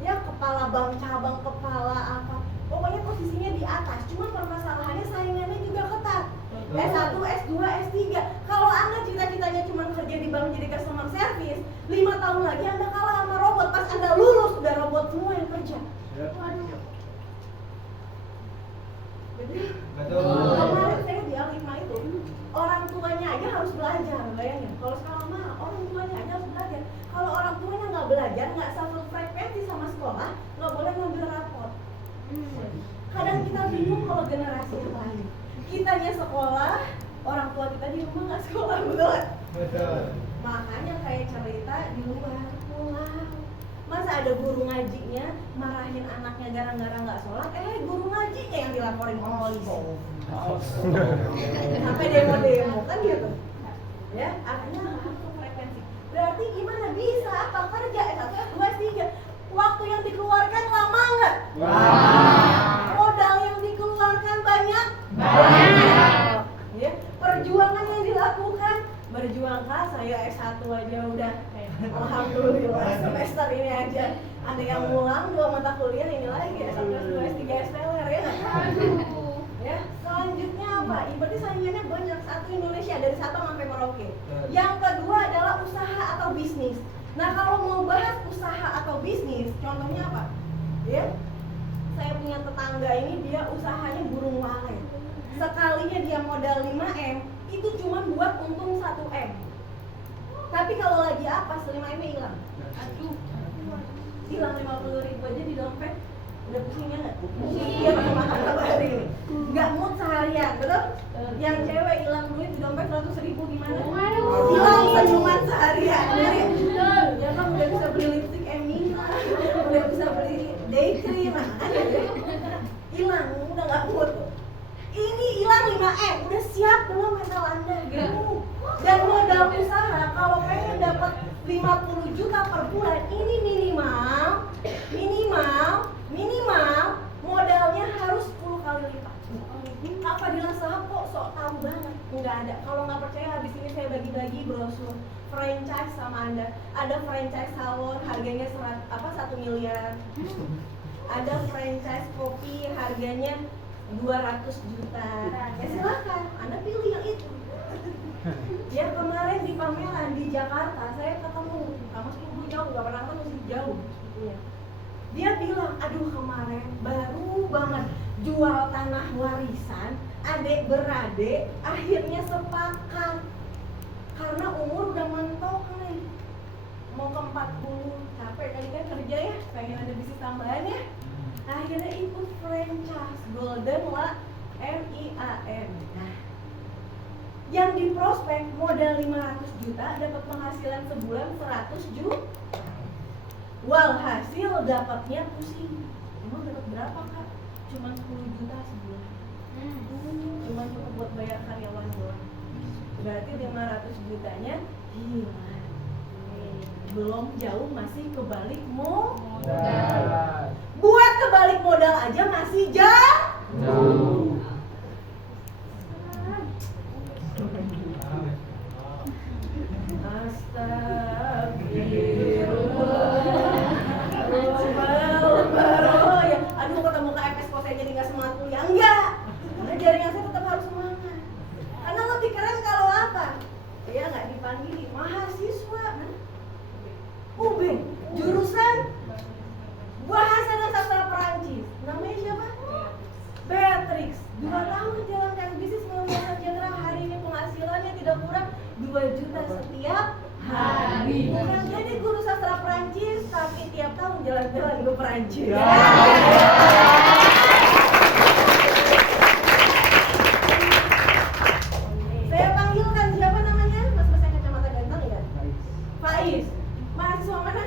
ya, kepala bank cabang, kepala apa, pokoknya posisinya di atas. Cuma permasalahannya saingannya juga ketat. S1, S2, S3. Kalau Anda cita-citanya cuma kerja di bank jadi customer service, 5 tahun lagi Anda kalah sama robot. Pas Anda lulus udah robot semua yang kerja. Waduh. Betul. Kemarin saya di Alifma itu, orang tuanya aja harus belajar, bayangin. Kalau sekarang mah orang tuanya aja harus belajar. Kalau orang tuanya nggak belajar, nggak satu frekuensi sama sekolah, nggak boleh ngambil rapor. Kadang kita bingung kalau generasi yang lain. Kitanya sekolah, orang tua kita di rumah nggak sekolah, betul? Betul. Makanya kayak cerita di luar pulang. Masa ada guru ngajinya marahin anaknya gara-gara nggak sholat, guru ngajinya yang dilaporin polisi. Sampai demo-demo kan gitu. Ya, artinya satu frekuensi. Berarti gimana? Bisa apa? Kerja S1, S2, S3. Waktu yang dikeluarkan lama nggak? Modal yang dikeluarkan banyak? Ya. Perjuangan yang dilakukan, berjuangkah saya S1 aja udah alhamdulillah semester ini aja ada yang ngulang 2 mata kuliah ini lagi S1, S2, S3, SPLR ya nggak? Ya, selanjutnya apa? Berarti saingannya banyak. Satu Indonesia dari Sabang sampai Merauke. Yang kedua adalah usaha atau bisnis. Nah, kalau mau bahas usaha atau bisnis, contohnya apa? Ya, saya punya tetangga ini dia usahanya burung walet. Sekalinya dia modal 5M, itu cuma buat untung 1M. Tapi kalau lagi apa, 5M-nya hilang. Aduh, hilang 50.000 aja di dompet. Udah pusingnya nggak? Pusing dia pakai makan apa hari ini? Nggak mood seharian, betul? Yang cewek hilang duit di dompet 100.000 gimana? Hilang senyuman seharian. Ya kan udah bisa beli lipstick Emina, udah bisa beli day cream, hilang, udah nggak mood. Ini hilang 5M, udah siap belum mental Anda? Dan modal usaha kalau pengen dapat 50 juta per bulan, ini minimal modalnya harus 10 kali lipat. Apa Fadilah Sahab kok sok tahu banget? Nggak ada. Kalau nggak percaya, habis ini saya bagi-bagi brosur franchise sama Anda. Ada franchise salon harganya 1 miliar. Ada franchise kopi harganya 200 juta. Ya silakan, Anda pilih yang itu. Ya kemarin di pameran di Jakarta saya ketemu Mas Ibu jauh, nggak pernah ketemu sih jauh. Iya. Dia bilang, aduh kemarin baru banget jual tanah warisan, adik beradik akhirnya sepakat karena umur udah mentok nih, mau ke 40, capek kali kan kerja ya, pengen ada bisnis tambahan ya. Akhirnya ikut franchise Golden lah MIAN. Nah, yang di prospek modal 500 juta dapat penghasilan sebulan 100 juta. Walhasil dapatnya pusing. Emang dapat berapa kak? Cuma 10 juta sebulan. Cuma cukup buat bayar karyawan doang. Berarti 500 jutanya hilang. Belum jauh masih kebalik modal. Buat kebalik modal aja masih jauh. Aduh ketemu KFS kok saya jadi nggak semangat kuliah. Enggak, jaringan saya tetap harus semangat. Karena lebih keren kalau apa? Ya nggak dipanggil mahasiswa UB jurusan bahasa dan sastra Perancis. Namanya siapa? Beatrix. 2 tahun menjalankan bisnis melalui sarjana, hari ini penghasilannya tidak kurang 2 juta setiap hari. Bukan jadi guru sastra Perancis, tapi tiap tahun jalan-jalan ke Perancis. Saya panggilkan siapa namanya? Mas yang kacamata ganteng ya? Faiz. Mahasiswa mana?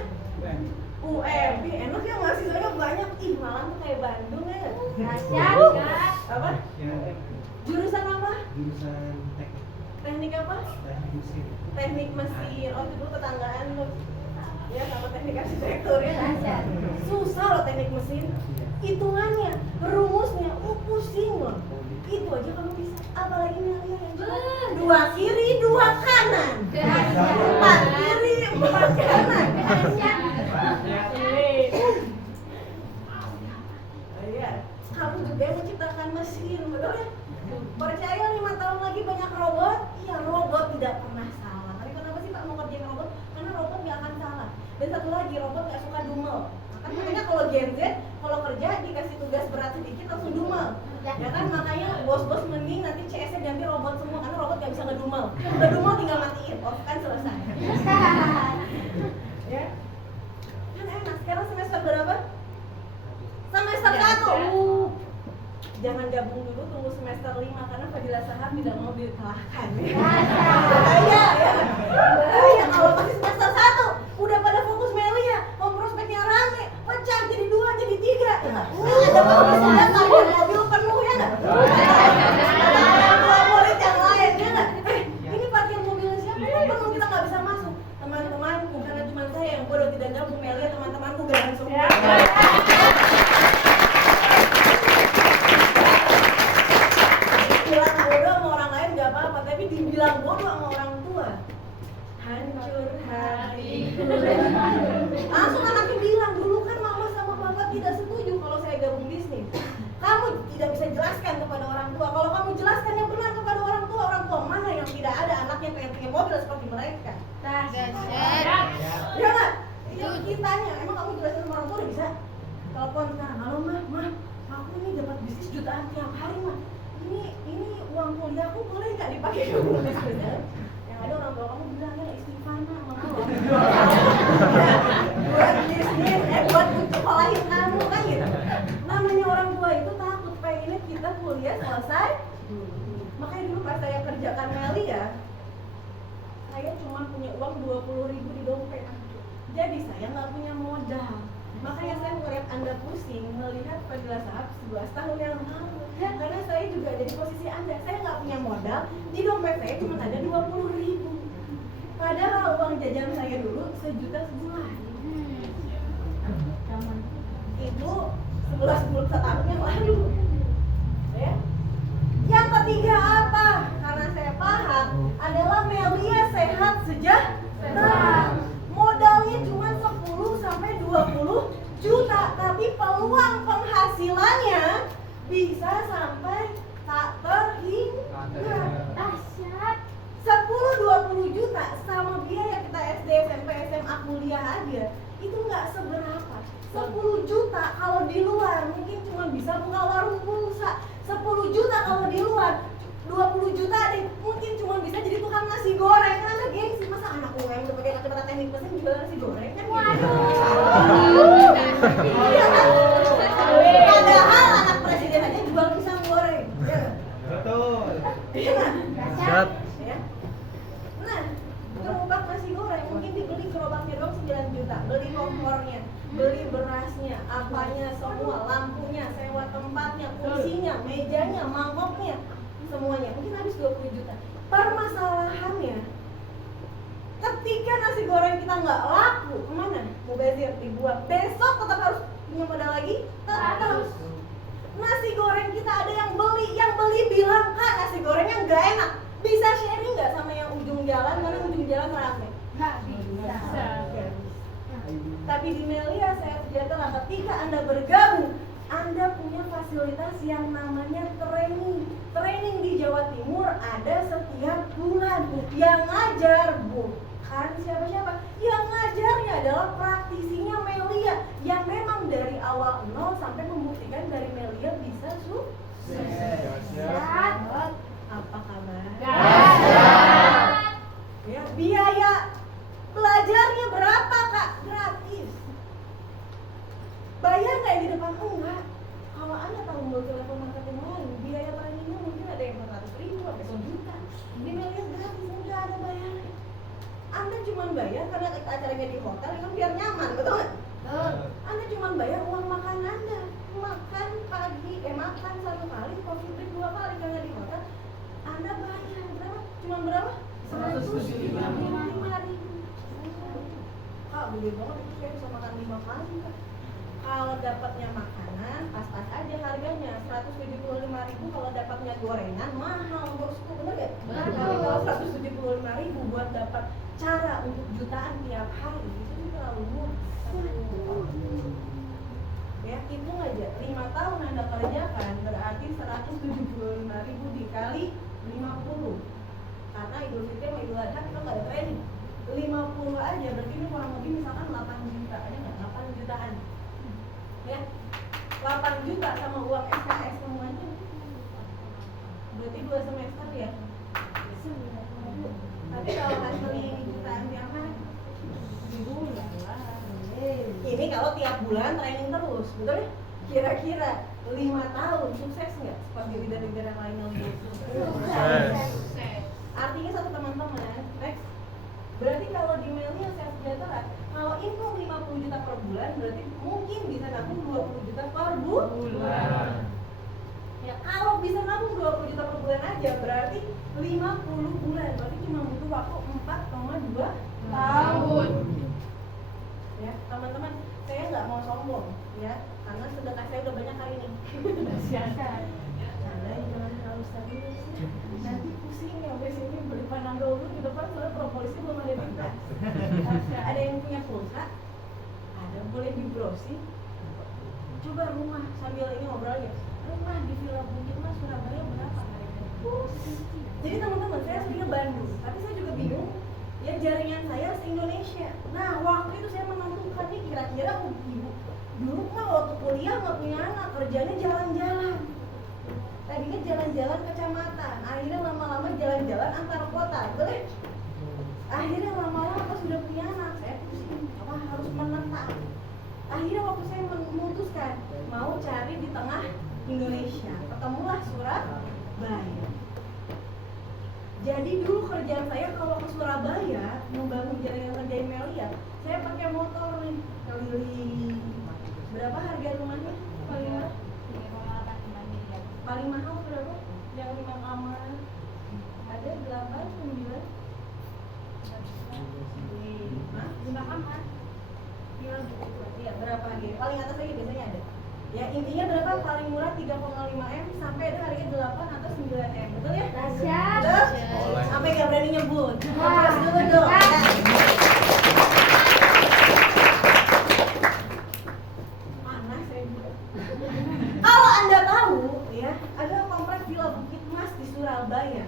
UM. Enak ya mahasiswanya banyak. Ih, Malang tuh kayak Bandung ya. Dahsyat. Apa? Jurusan apa? Jurusan teknik. Teknik apa? Teknik mesin. Teknik mesin. Oh, itu tetanggaan lu. Ya, sama teknik arsitektur ya. Dahsyat. Susah loh teknik mesin. Hitungannya, rumusnya, pusing loh. Itu aja kamu bisa. Apalagi nilainya yang jelas. 2 kiri, 2 kanan. 4 kiri, 4 kanan. Iya. Kamu juga yang menciptakan mesin, betul ya? Percaya 5 tahun lagi banyak robot? Iya, robot tidak pernah salah. Tapi kenapa sih Pak mau kerjain robot? Karena robot nggak akan salah. Dan satu lagi, robot nggak suka dumel. Makanya kalau Gen Z, kalau kerja dikasih tugas berat sedikit langsung dumel. Ya kan, makanya bos-bos mending nanti CS-nya ganti robot semua, karena robot nggak bisa ngedumel. Ngedumel tinggal matiin, off kan selesai. Ya, kan enak. Sekarang semester berapa? Semester 1. Jangan gabung dulu, tunggu semester 5 karena Fadilah Sahab tidak mau dikalahkan. Bahaya ya. Bahaya kalau masih semester 1 udah pada fokus Melia, mau prospeknya rame, pecah jadi 2, jadi 3. Ada bagus datang dan mobil penuh ya enggak? Murid yang lain ya enggak? Ini parkir mobilnya siapa? Kan penuh kita nggak bisa masuk. Teman-teman kuliah aku boleh nggak dipakai dulu misalnya? Yang ada orang tua kamu bilang ya istighfar nak, mama loh. Buat bisnis, buat sekolahin kamu kan gitu. Namanya orang tua itu takut pengennya kita kuliah selesai. Makanya dulu pas saya kerjakan Meli ya, saya cuma punya uang 20.000 di dompet. Jadi saya nggak punya modal. Makanya saya ngeliat Anda pusing melihat Fadila Sahab 11 tahun yang lalu. Karena saya juga ada di posisi Anda. Saya nggak punya modal, di dompet saya cuma ada 20.000. Padahal uang jajan saya dulu 1 juta sebulan. Itu 11 tahun yang lalu. Ya. Yang ketiga apa? Karena saya paham adalah Melia sehat sejahtera. Modalnya cuma 10 sampai 20 juta, tapi peluang penghasilannya bisa sampai tak terhingga. Dahsyat. 10-20 juta sama biaya kita SD, SMP, SMA, kuliah aja itu nggak seberapa. 10 juta kalau di luar mungkin cuma bisa buka warung pulsa. 10 juta kalau di luar, 20 juta deh mungkin cuma bisa jadi tukang nasi goreng. Karena gengsi, masa anak gue yang udah pakai kacamata teknik mesin jual nasi goreng kan? Waduh. Iya kan? Padahal anak presiden aja jual pisang goreng. Iya kan? Betul. Iya kan? Dahsyat. Ya. Nah, gerobak nasi goreng mungkin dibeli gerobaknya doang 9 juta, beli kompornya, beli berasnya, apanya semua, lampunya, sewa tempatnya, kursinya, mejanya, mangkoknya, semuanya mungkin habis 20 juta. Permasalahannya ketika nasi goreng kita nggak laku, kemana? Mubazir, dibuat. Besok tetap harus punya modal lagi? Tetap. Nasi goreng kita ada yang beli bilang, Kak nasi gorengnya nggak enak. Bisa sharing nggak sama yang ujung jalan, karena ujung jalan rame? Nggak bisa. Tapi di Melia saya sejahtera, ketika Anda bergabung, Anda punya fasilitas yang namanya training. Training di Jawa Timur ada setiap bulan. Yang ngajar bukan siapa-siapa. Yang ngajarnya adalah praktisinya Melia yang memang dari awal nol sampai membuktikan dari Melia bisa sukses. Apa kabar? Ya, biaya belajarnya berapa Kak? Gratis. Bayar nggak di depan? Enggak. Kalau Anda tahu multi-level marketing lain, biaya trainingnya mungkin ada yang 400.000 sampai 1 juta. Di Melia gratis, nggak ada bayarnya. Anda cuma bayar karena acaranya di hotel, kan biar nyaman, betul nggak? Anda cuma bayar uang makan Anda. Makan pagi, makan 1 kali, coffee break 2 kali karena di hotel. Anda bayar berapa? Cuma berapa? 175.000. Kak, gede banget itu saya bisa makan 5 kali Kak. Kalau dapatnya makanan, pas-pas aja harganya 175.000. Kalau dapatnya gorengan, mahal bosku, bener gak? Tapi kalau 175.000 buat dapat cara untuk jutaan tiap hari, itu terlalu murah. Ya, hitung aja, 5 tahun Anda kerjakan berarti 175.000 dikali 50. Karena Idul Fitri sama Idul Adha kita nggak ada training. 50 aja berarti ini kurang lebih misalkan 8 juta, ada nggak? 8 jutaan. Ya, 8 juta sama uang SKS semuanya. Berarti 2 semester ya. Tapi kalau hasilnya ini jutaan tiap hari, bulan lah. Ini kalau tiap bulan training terus, betul ya? Kira-kira 5 tahun sukses nggak? Seperti leader-leader yang lain yang sukses. Artinya satu teman-teman, next. Berarti kalau di Melia saya sejahtera, kalau income 50 juta per bulan, berarti mungkin bisa nabung 20 juta per bulan. Ya, kalau bisa nabung 20 juta per bulan aja, berarti 50 bulan. Berarti cuma butuh waktu 4,2 tahun. Ya, teman-teman, saya nggak mau sombong, ya, karena sedekah saya udah banyak hari ini. Silakan. Jangan terlalu serius. Nanti pusing ya, sampai sini beli panadol dulu di depan, soalnya propolisnya belum ada di tas. Ada yang punya pulsa, ada boleh di browsing. Coba rumah sambil ini ngobrol ya. Rumah di Villa Bukit Mas Surabaya berapa harganya? Jadi teman-teman, saya aslinya Bandung, tapi saya juga bingung. Ya jaringan saya se-Indonesia. Nah waktu itu saya menentukan nih kira-kira ibu dulu mah waktu kuliah nggak punya anak, kerjanya jalan-jalan. tadinya jalan-jalan kecamatan, akhirnya lama-lama jalan-jalan antar kota, betul ya? Akhirnya lama-lama pas sudah punya anak, saya pusing, apa harus menetap. Akhirnya waktu saya memutuskan mau cari di tengah Indonesia, ketemulah Surabaya. Jadi dulu kerjaan saya kalau ke Surabaya membangun jaringan kerja Melia, saya pakai motor nih keliling. Berapa harga rumahnya? Paling mahal? 3,85 miliar. Paling mahal berapa? Yang 5 kamar ada 8, 9. Hah? 5 kamar. Iya, berapa harga? Paling atas lagi biasanya ada. Ya intinya berapa? Paling murah 3,5 M sampai ada harga 8 atau 9 M. Betul ya? Dahsyat. Betul? Sampai nggak berani nyebut. Terus dulu dong. Panas saya juga. Kalau Anda tahu ya, ada kompleks Villa Bukit Mas di Surabaya.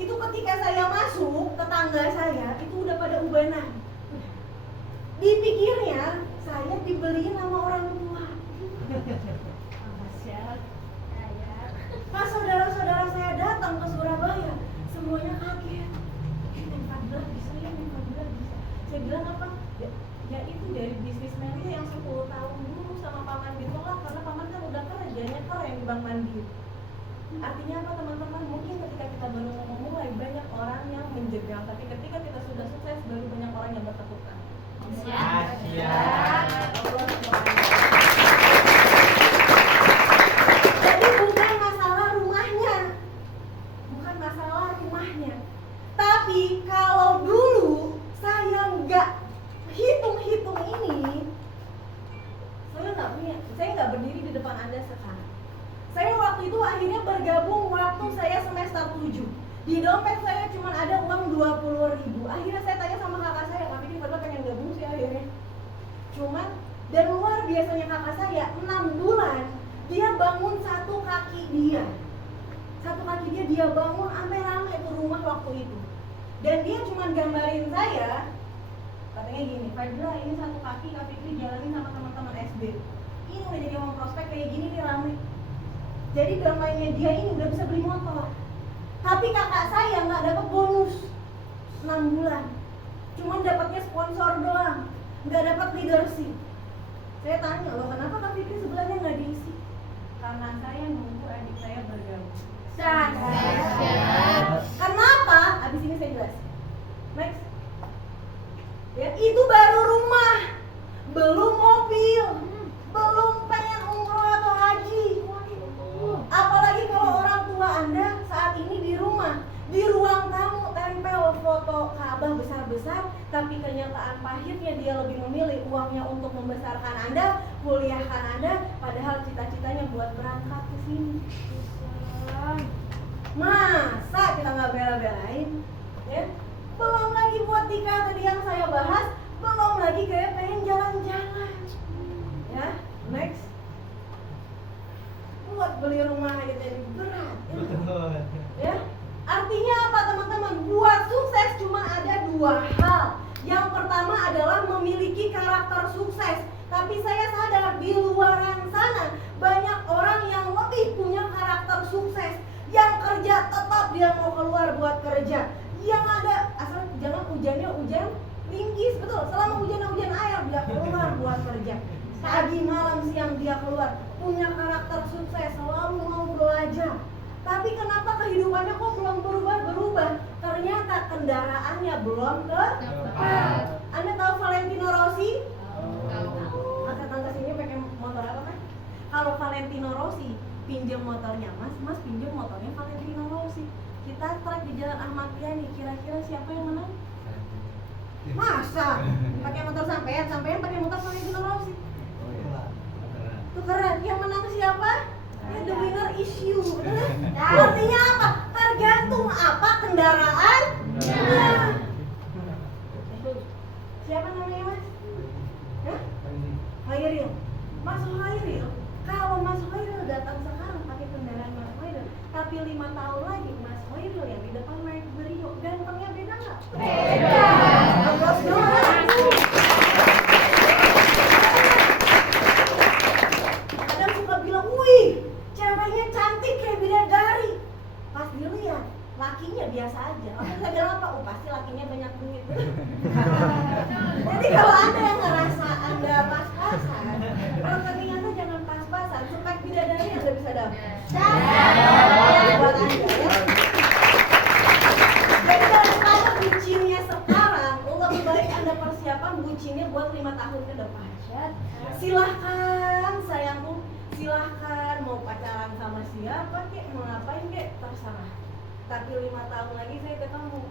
Itu ketika saya masuk, tetangga saya itu udah pada ubanan. Dipikirnya saya dibeliin sama orang tua. Dahsyat. Pas saudara-saudara saya datang ke Surabaya, semuanya kaget. Yang Fadila bisa ya, yang Fadila bisa. Saya bilang apa? Ya itu dari bisnis Melia yang 10 tahun dulu sama paman ditolak karena paman kan udah kerjanya keren di Bank Mandiri. Artinya apa teman-teman? Mungkin ketika kita baru memulai banyak orang yang menjegal, tapi ketika kita sudah sukses baru banyak orang yang bertepuk tangan. Jadi bukan masalah rumahnya, bukan masalah rumahnya. Tapi kalau dulu saya nggak hitung-hitung ini, saya nggak berdiri di depan Anda sekarang. Saya waktu itu akhirnya bergabung waktu saya semester 7. Di dompet saya cuma ada uang 20.000. Akhirnya saya tanya sama kakak saya, Kak Fikri padahal pengen gabung sih akhirnya. Cuman dan luar biasanya kakak saya 6 bulan dia bangun satu kaki dia. Satu kaki dia bangun sampai rame itu rumah waktu itu. Dan dia cuma gambarin saya, katanya gini, Fadila ini satu kaki Kak Fikri jalanin sama teman-teman SD. Ini udah jadi mau prospek kayak gini nih rame. Jadi dompetnya dia ini udah bisa beli motor. Tapi kakak saya nggak dapat bonus 6 bulan. Cuman dapatnya sponsor doang, nggak dapat leadership. Saya tanya, loh kenapa Kak Fikri sebelahnya nggak diisi? Karena saya nunggu adik saya bergabung. Kenapa? Abis ini saya jelasin. Next. Ya, itu baru rumah, belum mobil, belum pengen umroh atau haji. Apalagi kalau orang tua Anda saat ini di rumah, di ruang tamu tempel foto Ka'bah besar-besar, tapi kenyataan pahitnya dia lebih memilih uangnya untuk membesarkan Anda, kuliahkan Anda, padahal cita-citanya buat berangkat ke sini. Masa kita nggak bela-belain? Ya? Belum lagi buat nikah tadi yang saya bahas, belum lagi kayak pengen jalan-jalan. Ya, next. Buat beli rumah aja jadi berat. Ya, artinya apa teman-teman? Buat sukses cuma ada 2 hal. Yang pertama adalah memiliki karakter sukses. Tapi saya sadar di luaran sana banyak orang yang lebih punya karakter sukses. Yang kerja tetap dia mau keluar buat kerja. Yang ada asal jangan hujannya hujan linggis, betul. Selama hujan air dia keluar buat kerja. Pagi malam siang dia keluar, punya karakter sukses, selalu mau belajar. Tapi kenapa kehidupannya kok belum berubah? Ternyata kendaraannya belum tepat. Anda tahu Valentino Rossi? Angkat-angkat sini pakai motor apa kan? Kalau Valentino Rossi pinjam motornya Mas pinjam motornya Valentino Rossi. Kita trek di Jalan Ahmad Yani, kira-kira siapa yang menang? Masa? Pakai motor sampean pakai motor Valentino Rossi. Itu keren. Yang menang siapa? Ya, the winner is you. Artinya apa? Tergantung apa kendaraan. Siapa namanya Mas? Hah? Hairil. Mas Hairil. Kalau Mas Hairil datang sekarang pakai kendaraan Mas Hairil, tapi 5 tahun lagi Mas Hairil yang di depan naik Brio, gantengnya beda nggak? Beda. Kadang suka bilang, wih, ceweknya cantik kayak bidadari. silahkan sayangku, silahkan mau pacaran sama siapa kek, mau ngapain kek, terserah. Tapi 5 tahun lagi saya ketemu,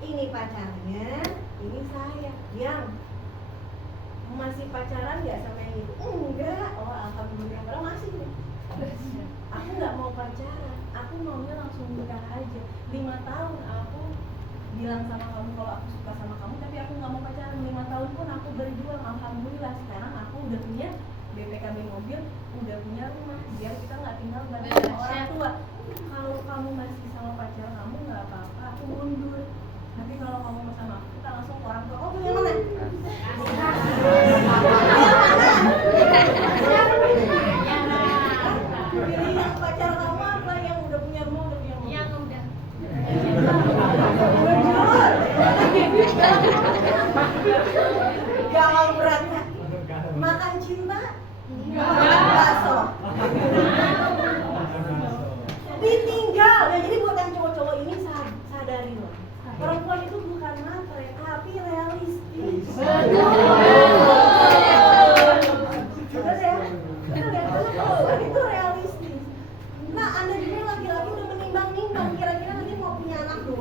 ini pacarnya, ini saya. Yang masih pacaran nggak sama yang itu? Enggak. Oh alhamdulillah, padahal masih nih. Aku nggak mau pacaran, aku maunya langsung nikah aja. 5 tahun aku bilang sama kamu kalau aku suka sama kamu, tapi aku nggak mau pacaran. 5 tahun pun aku berjuang, alhamdulillah sekarang aku udah punya BPKB mobil, udah punya rumah, biar kita nggak tinggal bareng sama orang tua. Kalau kamu masih sama pacar kamu nggak apa-apa, aku mundur. Nanti kalau kamu mau sama aku, kita langsung ke orang tua. Oh yang mana? Pilih yang pacar kamu apa? Yang udah punya rumah, udah punya mobil? Yang udah. Galau berat. Makan cinta? Makan bakso. Ditinggal. Ya, jadi buat yang cowok-cowok ini sadari loh. Perempuan itu bukan matre, tapi realistis. Betul ya? Betul ya? Betul. Itu realistis. Nah, Anda juga laki-laki udah menimbang-nimbang. Kira-kira nanti mau punya anak 2,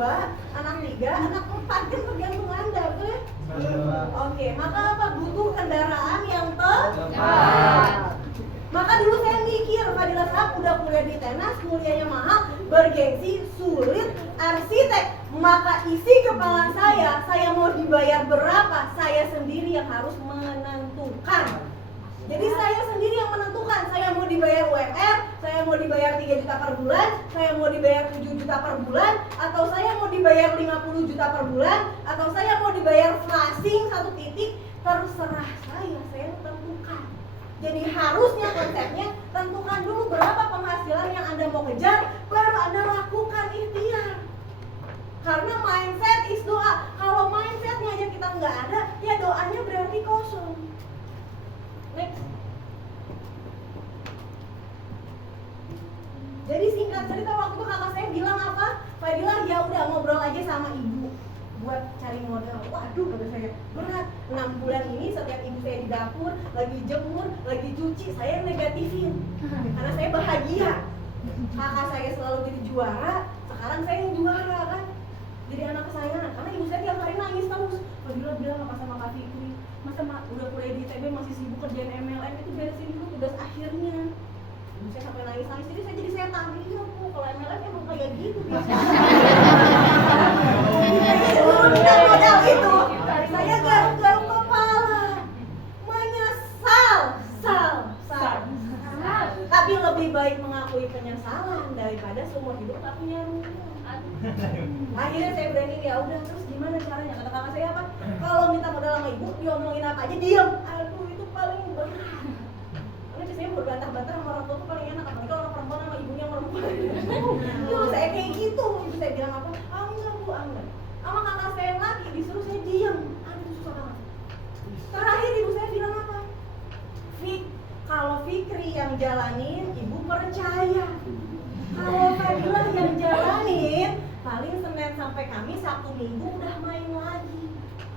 anak 3, anak 4 kan tergantung Anda, betul ya? Oke, maka apa? Butuh kendaraan yang tepat. Maka dulu saya mikir, Fadila Sahab udah kuliah di tenas, kuliahnya mahal, bergengsi, sulit, arsitek. Maka isi kepala saya mau dibayar berapa, saya sendiri yang harus menentukan. Jadi saya sendiri yang menentukan, saya mau dibayar UMR, saya mau dibayar 3 juta per bulan, saya mau dibayar 7 juta per bulan, atau saya mau dibayar 50 juta per bulan, atau saya mau dibayar flashing 1 titik, terserah saya tentukan. Jadi harusnya konsepnya, tentukan dulu berapa penghasilan yang Anda mau kejar, baru Anda lakukan ikhtiar. Karena mindset is doa. Kalau mindsetnya aja kita nggak ada, ya doanya berarti kosong. Next. Jadi singkat cerita, waktu itu kakak saya bilang apa? Fadila, ya udah ngobrol aja sama ibu buat cari modal. Waduh, kata saya berat. 6 bulan ini setiap ibu saya di dapur, lagi jemur, lagi cuci, saya negatifin. Karena saya bahagia. Kakak saya selalu jadi juara, sekarang saya yang juara kan. Jadi anak kesayangan. Karena ibu saya tiap hari nangis terus. Fadila bilang apa sama Kak Fikri? Masa udah kuliah di ITB masih sibuk kerjain MLM, itu beresin dulu tugas akhirnya. Ibu saya sampai nangis-nangis, jadi saya jadi setan. Iya bu, kalau MLM emang kayak gitu biasanya. Modal itu, saya garuk-garuk kepala, menyesal, sal. Tapi lebih baik mengakui penyesalan daripada seumur hidup tak punya rumah. Akhirnya saya berani, ya udah, terus gimana caranya? Kata kakak saya apa? Kalau minta modal sama ibu, diomongin apa aja diem. Aduh, itu paling berat. Karena biasanya berbantah-bantah sama orang tua tuh paling enak, apalagi kalau orang perempuan sama ibunya perempuan. Dulu saya kayak gitu, ibu saya bilang apa? Enggak bu, enggak. Sama kakak saya lagi disuruh saya diem. Aduh, susah banget. Terakhir ibu saya bilang apa? Kalau Fikri yang jalanin, ibu percaya. Kalau Fadila yang jalanin, paling Senin sampai Kamis, Sabtu Minggu udah main lagi.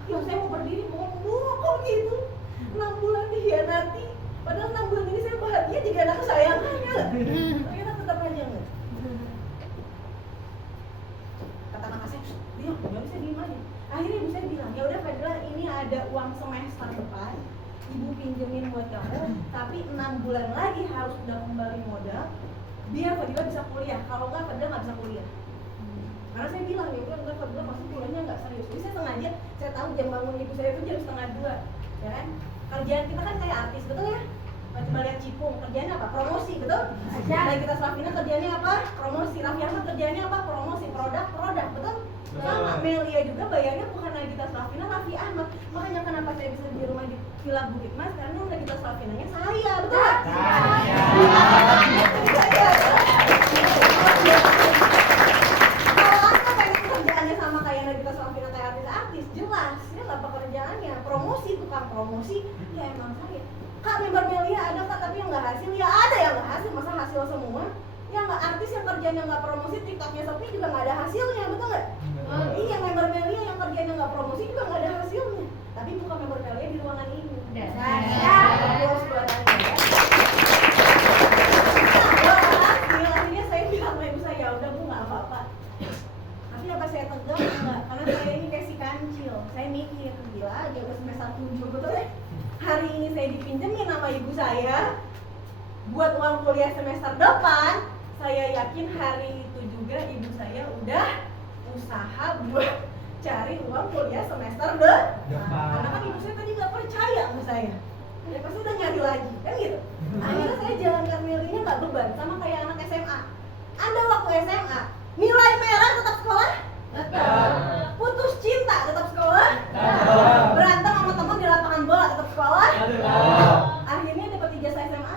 Ibu saya mau berdiri, mau kok gitu? 6 bulan dihianati. Padahal 6 bulan ini saya bahagia jadi anak kesayangan ya. Ternyata tetap aja enggak. Kata kakak saya, diam, nggak bisa diem aja. Akhirnya ibu saya bilang, ya udah Fadila, ini ada uang semester depan, ibu pinjemin buat kamu, tapi 6 bulan lagi harus udah kembali modal, biar Fadila bisa kuliah. Kalau enggak, Fadila nggak bisa kuliah. Karena saya bilang, ya udah enggak, Fadila pasti kuliahnya nggak serius. Jadi saya sengaja, saya tahu jam bangun ibu saya itu jam 1:30, ya kan? Kerjaan kita kan kayak artis, betul ya? Kalau cuma lihat Cipung, kerjanya apa? Promosi, betul? Nah, kita Slavina kerjanya apa? Promosi. Raffi Ahmad kerjanya apa? Promosi, produk, betul? Sama Melia juga bayarnya bukan Nagita Slavina, Raffi Ahmad. Makanya kenapa saya bisa di rumah di Villa Bukit Mas? Karena Nagita Slavinanya saya, betul? Kalau Anda pengen kerjaannya sama kayak Nagita Slavina kayak artis-artis, jelas ya nggak pekerjaannya. Promosi, tukang promosi, ya emang saya. Kak, member Melia ada kak, tapi yang nggak hasil, ya ada yang nggak hasil, masa hasil semua? Ya nggak, artis yang kerjanya nggak promosi, TikToknya sepi juga nggak ada hasilnya, betul nggak? Iya, member Melia yang kerjanya nggak promosi juga nggak ada hasilnya. Tapi bukan member Melia di ruangan ini. Bos buat ibu saya buat uang kuliah semester depan, saya yakin hari itu juga ibu saya udah usaha buat cari uang kuliah semester depan. Karena kan ibu saya tadi nggak percaya sama saya, ya pasti udah nyari lagi, kan gitu. Akhirnya saya jalankan Melinya nggak beban, sama kayak anak SMA. Anda waktu SMA, nilai merah tetap sekolah? Tetap. Putus cinta tetap sekolah? Berantem sama teman di lapangan bola tetap sekolah? Akhirnya dapat ijazah SMA?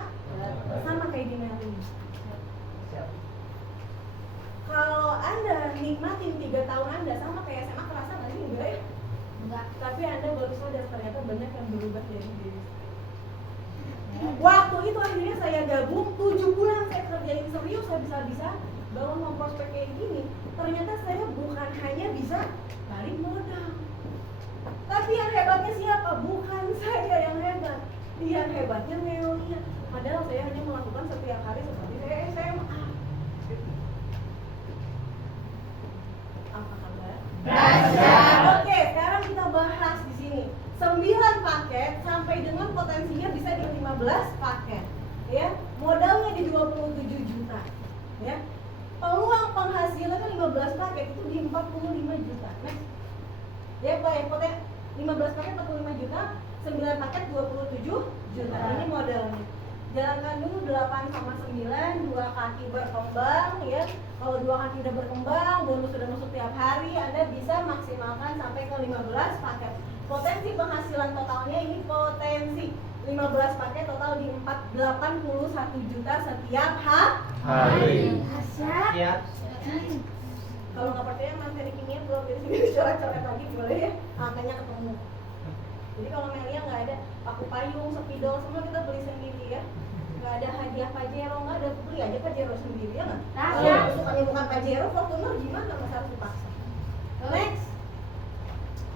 Sama kayak di Meli. Kalau Anda nikmatin 3 tahun Anda sama kayak SMA, kerasa nggak sih? Enggak ya? Enggak. Tapi Anda baru sadar ternyata banyak yang berubah dari diri. Waktu itu akhirnya saya gabung 7 bulan saya kerjain serius habis-habisan baru mau prospek kayak gini. Ternyata saya bukan hanya bisa tarik modal, tapi yang hebatnya siapa? Bukan saya yang hebat, yang hebatnya Meonia. Padahal saya hanya melakukan setiap hari seperti saya SMA. Apa kabar? Dahsyat. Oke, sekarang kita bahas di sini 9 paket sampai dengan potensinya bisa di 15 paket, ya. Modalnya di 27 juta, ya. Peluang penghasilan 15 paket itu di 45 juta. Next. Ya, poten 15 paket 45 juta, 9 paket 27 juta. Ini modalnya. Jalankan dulu 8 sama 9, 2 kaki berkembang, ya. Kalau 2 kaki udah berkembang, bonus sudah masuk tiap hari, Anda bisa maksimalkan sampai ke 15 paket. Potensi penghasilan totalnya ini potensi 15 paket total di 81 juta setiap hari. Asyik. Siap. Kalau nggak percaya materi kimia belum dari sini dicoret-coret lagi boleh ya, angkanya ketemu. Jadi kalau Melia nggak ada paku payung, spidol semua kita beli sendiri ya. Nggak ada hadiah Pajero, nggak ada, beli aja Pajero sendiri ya nggak? Kalau sukanya bukan Pajero, Fortuner gimana? Masa harus dipaksa. Next,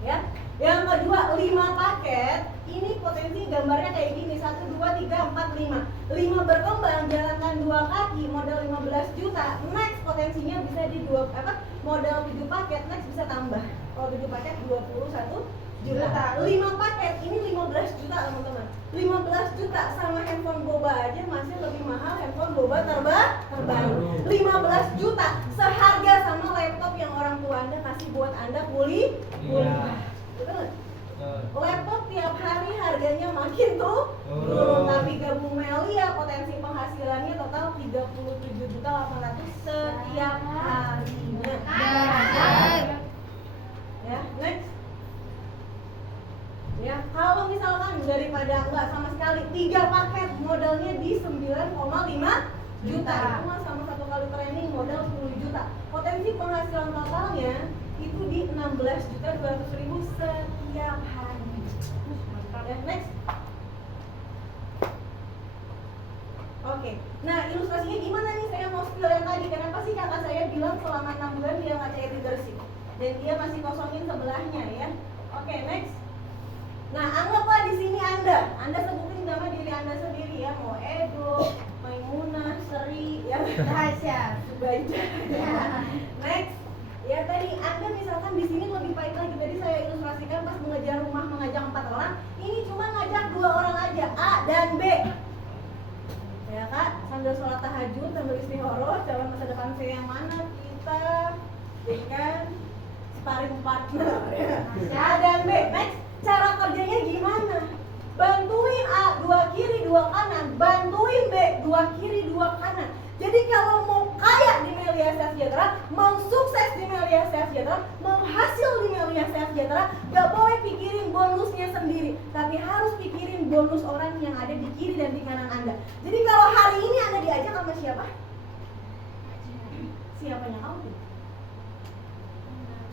ya. Yang kedua 5 paket. Ini potensi gambarnya kayak gini 1, 2, 3, 4, 5. 5 berkembang, jalankan 2 kaki, modal 15 juta. Next potensinya bisa di modal 7 paket, next bisa tambah. Kalau 7 paket 21 juta. 5 paket ini 15 juta teman-teman. 15 juta sama handphone boba aja masih lebih mahal handphone boba terbaru. 15 juta seharga sama laptop yang orang tua Anda kasih buat Anda kuliah. Betul? Laptop tiap hari harganya makin turun, tapi gabung Melia potensi penghasilannya total 37.800 setiap harinya. Ya, next. Ya, kalau misalkan daripada enggak sama sekali 3 paket modalnya di 9,5 juta. Itu mah sama 1 kali training modal 10 juta. Potensi penghasilan totalnya itu di 16.200.000 setiap hari. Ya, next. Oke. Nah, ilustrasinya gimana nih? Saya mau spill yang tadi. Kenapa sih kakak saya bilang selama 6 bulan dia nggak cair leadership dan dia masih kosongin sebelahnya ya. Oke, next. Nah, anggaplah di sini Anda sebutin nama diri Anda sendiri ya. Mau Edo, Maimunah, Seri, ya. Dahsyat. Baca. Next. Ya tadi Anda misalkan di sini lebih pahit lagi. Tadi saya ilustrasikan pas mengejar rumah mengajak 4 orang. Ini cuma ngajak 2 orang aja, A dan B. Ya Kak, sambil sholat tahajud, sambil istihoroh, calon masa depan saya yang mana? Kita jadikan sparring partner ya. A dan B. Next, cara kerjanya gimana? Bantuin A 2 kiri 2 kanan, bantuin B 2 kiri 2 kanan. Jadi kalau mau kaya di Melia Sejahtera, mau sukses di Melia Sejahtera, mau hasil di Melia Sejahtera, gak boleh pikirin bonusnya sendiri, tapi harus pikirin bonus orang yang ada di kiri dan di kanan Anda. Jadi kalau hari ini Anda diajak sama siapa? Siapanya kamu tuh?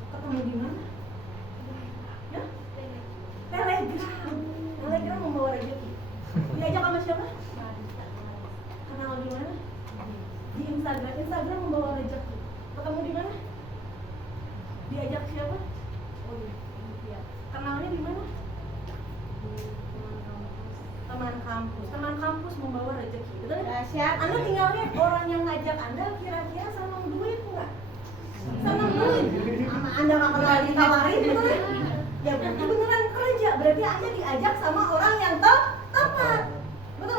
Ketemu di mana? Ya? Telegram membawa rezeki. Diajak sama siapa? Kenal di mana? Di Instagram membawa rezeki. Ketemu di mana? Diajak siapa? Oh iya. Kenalnya di mana? Teman kampus membawa rezeki. Betul ya? Anda tinggal lihat orang yang ngajak Anda kira-kira sama duit enggak? Sama duit. Sama Anda nggak kenal ditawarin, betul ya? Ya berarti beneran kerja. Berarti Anda diajak sama orang yang tepat. Betul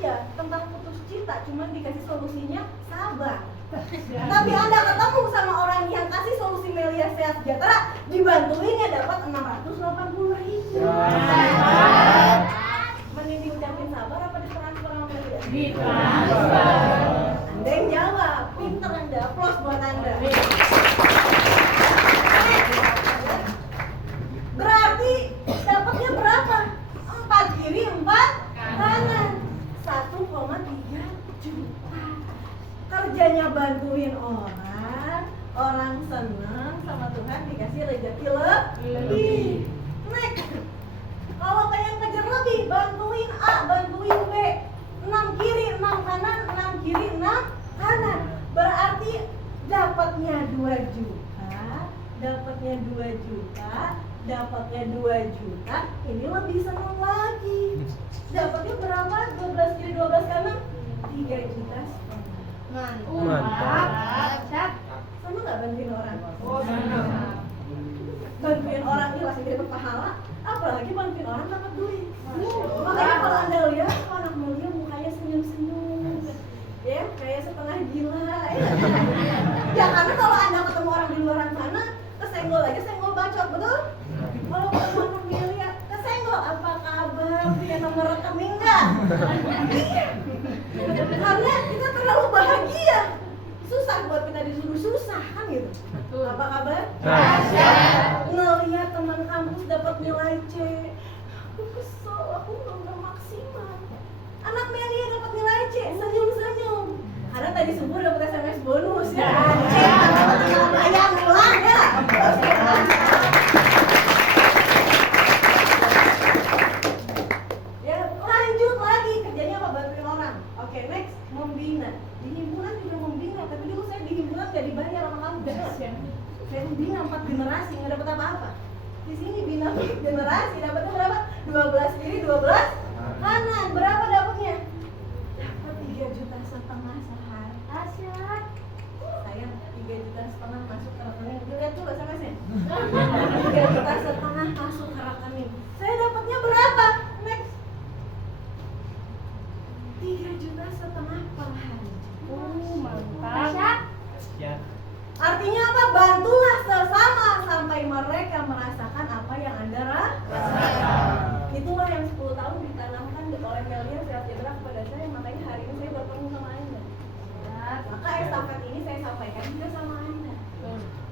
aja tentang putus cinta, cuman dikasih solusinya sabar. Tapi Anda ketemu sama orang yang kasih solusi Melia Sehat Sejahtera, dibantuinnya dapat 680.000. Mending diucapin sabar apa ditransfer sama Melia? Ditransfer. Anda yang jawab, pinter Anda, aplaus buat Anda. Berarti dapatnya berapa? 4 kiri, 4 kanan. 1,3 juta. Kerjanya bantuin orang, orang senang sama Tuhan dikasih rezeki lebih. Next. Kalau pengen kejar lebih, bantuin A, bantuin B. 6 kiri, 6 kanan, 6 kiri, 6 kanan. Berarti dapatnya 2 juta, dapatnya 2 juta, dapatnya 2 juta. Ini lebih senang lagi. Dapatnya berapa? 12 kiri, 12 kanan, 3 juta. Mantap. Sama nggak bantuin orang? Oh, senang. Bantuin orang ini langsung dapat pahala, apalagi bantuin orang dapat duit. Makanya kalau Anda lihat anak mulia mukanya senyum-senyum, ya kayak setengah gila. Ya karena kalau Anda ketemu orang di luar sana, kesenggol aja senggol bacot, betul? Kalau ketemu anak mulia, kesenggol apa kabar, punya nomor rekening nggak? Iya. Karena kita terlalu bahagia, susah buat kita disuruh susah kan gitu. Apa kabar? Ngeliat teman kampus dapat nilai C, aku kesel, aku nggak maksimal. Anak Melia dapat nilai C, senyum-senyum. Karena tadi subuh dapat SMS bonus ya. Bayang ulang ya. Ya lanjut lagi kerjanya apa, bantuin orang. Oke, next, membina. Di himpunan juga membina, tapi dulu saya di himpunan nggak dibayar sama kamu. Saya bina 4 generasi, nggak dapat apa-apa. Di sini bina 4 generasi, dapatnya berapa? 12 kiri, 12 kanan. Berapa dapatnya? Dapat 3,5 juta sehari. Asyik. Saya 3,5 juta masuk ke rekening. Lihat tuh SMS-nya. 3,5 juta masuk ke rekening. Saya dapatnya berapa? Next. 3,5 juta per hari. Mantap. Ya. Artinya apa? Bantulah sesama sampai mereka merasakan apa yang Anda rasakan. Itulah yang 10 tahun ditanamkan oleh Melia Sehat Sejahtera kepada saya. Makanya hari ini saya bertemu sama Anda. Maka estafet ini saya sampaikan juga sama Anda.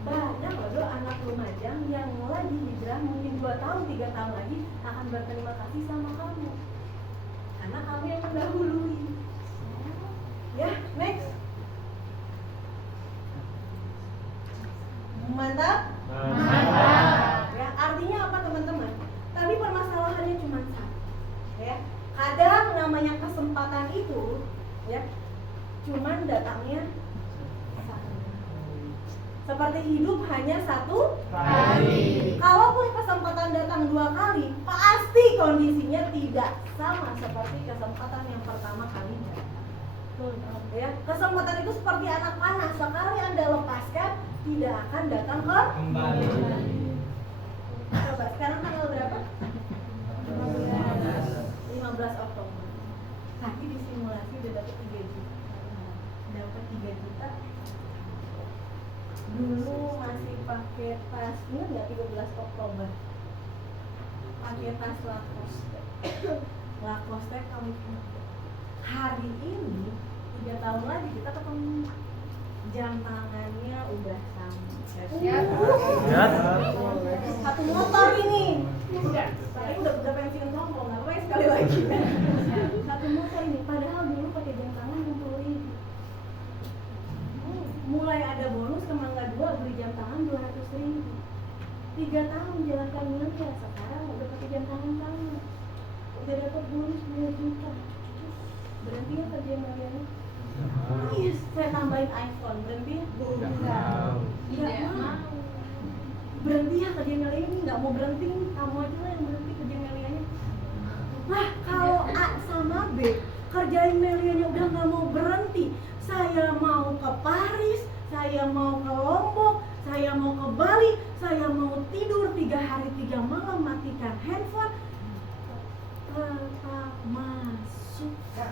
Banyak loh anak lumajang yang lagi hijrah mungkin 2 tahun, 3 tahun lagi akan berterima kasih sama kamu. Karena kamu yang mendahului. Ya, next. Mantap? Ya, artinya apa teman-teman? Tadi permasalahannya cuma satu. Ya, kadang namanya kesempatan itu, ya, cuman datangnya satu. Seperti hidup hanya satu kali. Kalaupun kesempatan datang 2 kali, pasti kondisinya tidak sama seperti kesempatan yang pertama kali datang. Ya, kesempatan itu seperti anak panah, sekali Anda lepaskan tidak akan datang Kembali. Coba sekarang tanggal berapa? 15 Oktober. Tadi di simulasi udah dapat 3 juta. Dapat 3 juta. Dulu masih pakai tas, ini enggak 13 Oktober. Pakai tas Lacoste. Lacoste kami hari ini 3 tahun lagi kita ketemu. Jam tangannya udah sama. Satu motor ini. Saya udah pensiun sombong, nggak apa-apa sekali lagi. Satu motor ini, padahal dulu pakai jam tangan 60.000. Mulai ada bonus ke Mangga 2 beli jam tangan 200.000. 3 tahun jalankan Melia, sekarang udah pakai jam tangan sama. Udah dapat bonus 2 juta. Berhenti ya kerja Melia ini? Yes, saya tambahin iPhone, berhenti ya? Nggak mau. Berhenti ya kerja Melia ini, nggak mau berhenti, kamu aja lah yang berhenti kerja Melianya. Nah, kalau A sama B, kerjain Melianya udah nggak mau berhenti. Saya mau ke Paris, saya mau ke Lombok, saya mau ke Bali, saya mau tidur 3 hari 3 malam, matikan handphone, tetap masuk. suka.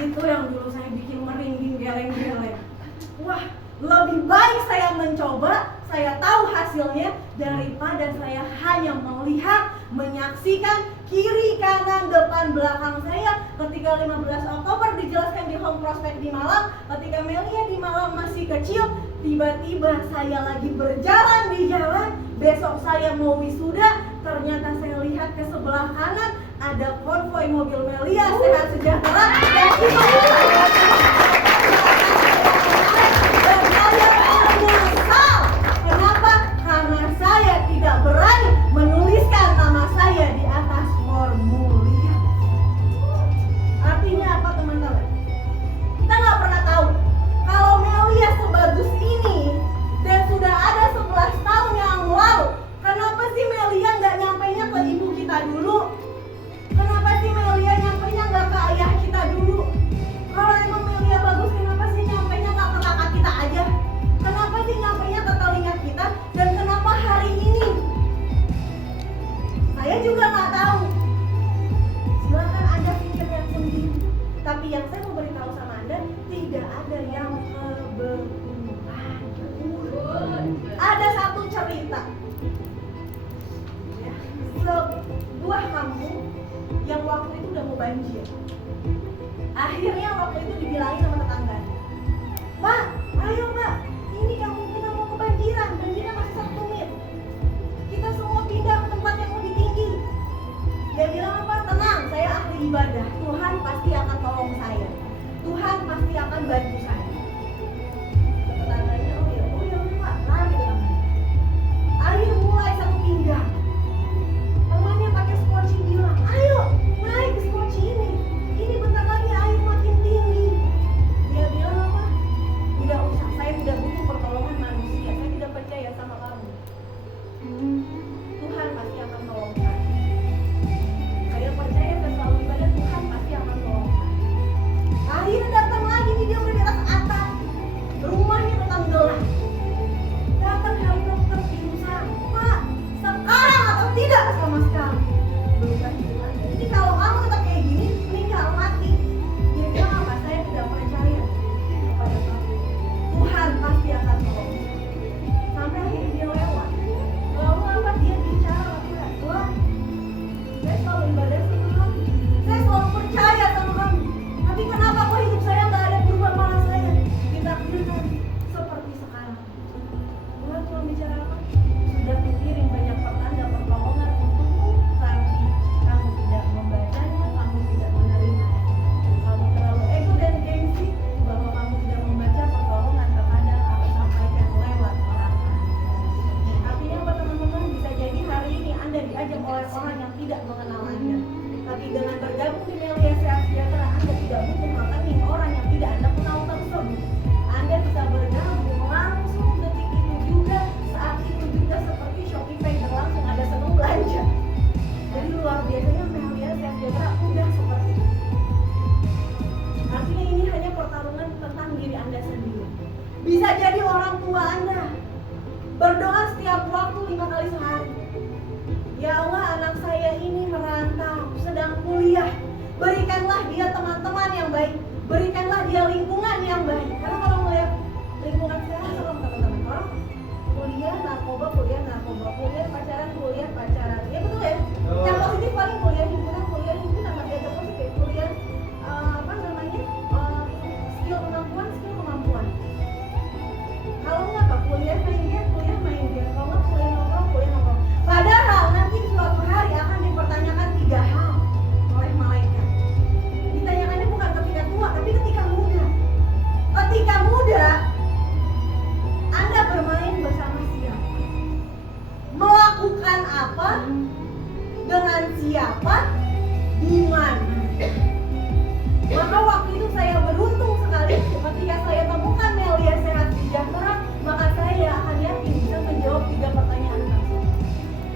Itu yang dulu saya bikin merinding geleng-geleng. Wah, lebih baik saya mencoba, saya tahu hasilnya daripada saya hanya melihat, menyaksikan kiri, kanan, depan, belakang saya. Ketika 15 Oktober dijelaskan di Home Prospect di Malang, ketika Melia di Malang masih kecil, tiba-tiba saya lagi berjalan di jalan, besok saya mau wisuda, ternyata saya lihat ke sebelah kanan ada konvoi mobil Melia Sehat Sejahtera dan itu dan saya menyesal. Kenapa? Karena saya tidak berani menuliskan nama saya di atas formulir. Artinya apa teman-teman? Kita nggak pernah tahu kalau Melia sebagus ini dan sudah ada 11 tahun yang lalu. Kenapa sih Melia nggak nyampainya ke ibu kita dulu? Kenapa sih Melia nyampainya nggak ke ayah kita dulu? Kalau emang Melia bagus, kenapa sih nyampainya nggak ke kakak kita aja? Kenapa sih nyampainya ke telinga kita? Dan kenapa hari ini? Saya juga nggak tahu. Silakan Anda pikirkan sendiri. Tapi yang saya mau beritahu sama Anda, tidak ada yang kebetulan. Ada satu cerita. Sebuah kampung yang waktu itu udah mau banjir. Akhirnya waktu itu dibilangin sama tetangganya, Pak, ayo Pak, ini kampung kita mau kebanjiran, banjirnya masih 1 menit. Kita semua pindah ke tempat yang lebih tinggi. Dia bilang apa? Tenang, saya ahli ibadah. Tuhan pasti akan tolong saya. Tuhan pasti akan bantu saya. Tetangganya, oh ya udah Pak, lari ke temannya. Ayo mulai satu pindah. Temannya pakai skoci bilang, ayo naik ke skoci ini. Ini bentar lagi air makin tinggi. Dia bilang apa? Tidak usah, saya tidak butuh pertolongan manusia. Saya tidak percaya sama kamu. Tuhan pasti akan tolong saya. Saya percaya dan selalu ibadah, Tuhan pasti akan tolong saya. Akhirnya datang lagi nih, dia udah di atas atap. Rumahnya tetap gelap. Datang helikopter pingsan. Pak, sekarang atau tidak sama sekali? Belum kan bilang. Jadi kalau kamu tetap kayak gini, meninggal mati. Dia bilang apa? Saya tidak percaya kepada kamu. Tuhan pasti akan tolong. Sampai akhirnya dia lewat. Lalu apa? Dia bicara sama Tuhan. Tuhan, saya selalu ibadah sama kamu. Saya selalu percaya sama kamu. Tapi kenapa kok hidup saya nggak ada berubah, malah saya ditakdirkan seperti sekarang? Tuhan cuma bicara apa? Sudah kukirim banyak pertanda pertolongan untukmu, tapi kamu tidak membacanya, kamu tidak menerima. Kamu terlalu ego dan gengsi bahwa kamu tidak membaca pertolongan kepada aku sampaikan lewat orang lain. Artinya apa teman-teman? Bisa jadi hari ini Anda diajak oleh orang yang tidak mengenal Anda. Tapi dengan bergabung di Melia Sehat Sejahtera, Anda tidak butuh rekening orang yang tidak Anda kenal tersebut. Anda bisa bergabung langsung detik itu juga, saat itu juga, seperti Shopee Pay berlangsung ada seneng belanja. Jadi luar biasanya Melia Sehat Sejahtera udah seperti itu. Artinya ini hanya pertarungan tentang diri Anda sendiri. Bisa jadi orang tua Anda berdoa setiap waktu 5 kali sehari. Ya Allah, anak saya ini merantau, sedang kuliah. Berikanlah dia teman-teman yang baik. Berikanlah dia lingkungan yang baik. Karena kalau melihat lingkungan sekarang serem teman-teman. Orang kuliah narkoba, kuliah pacaran. Ya betul ya? Yang positif paling kuliah himpunan, nggak ada positif. Kuliah skill kemampuan. Kalau nggak apa, kuliah main game. Kalau nggak kuliah nongkrong. Padahal nanti suatu hari akan dipertanyakan 3 hal oleh malaikat. Ditanyakannya bukan ketika tua, tapi ketika muda. Ketika muda, Anda bermain bersama siapa? Melakukan apa? Dengan siapa? Di mana? Maka waktu itu saya beruntung sekali ketika saya temukan Melia Sehat Sejahtera, maka saya akan yakin bisa menjawab 3 pertanyaan tersebut.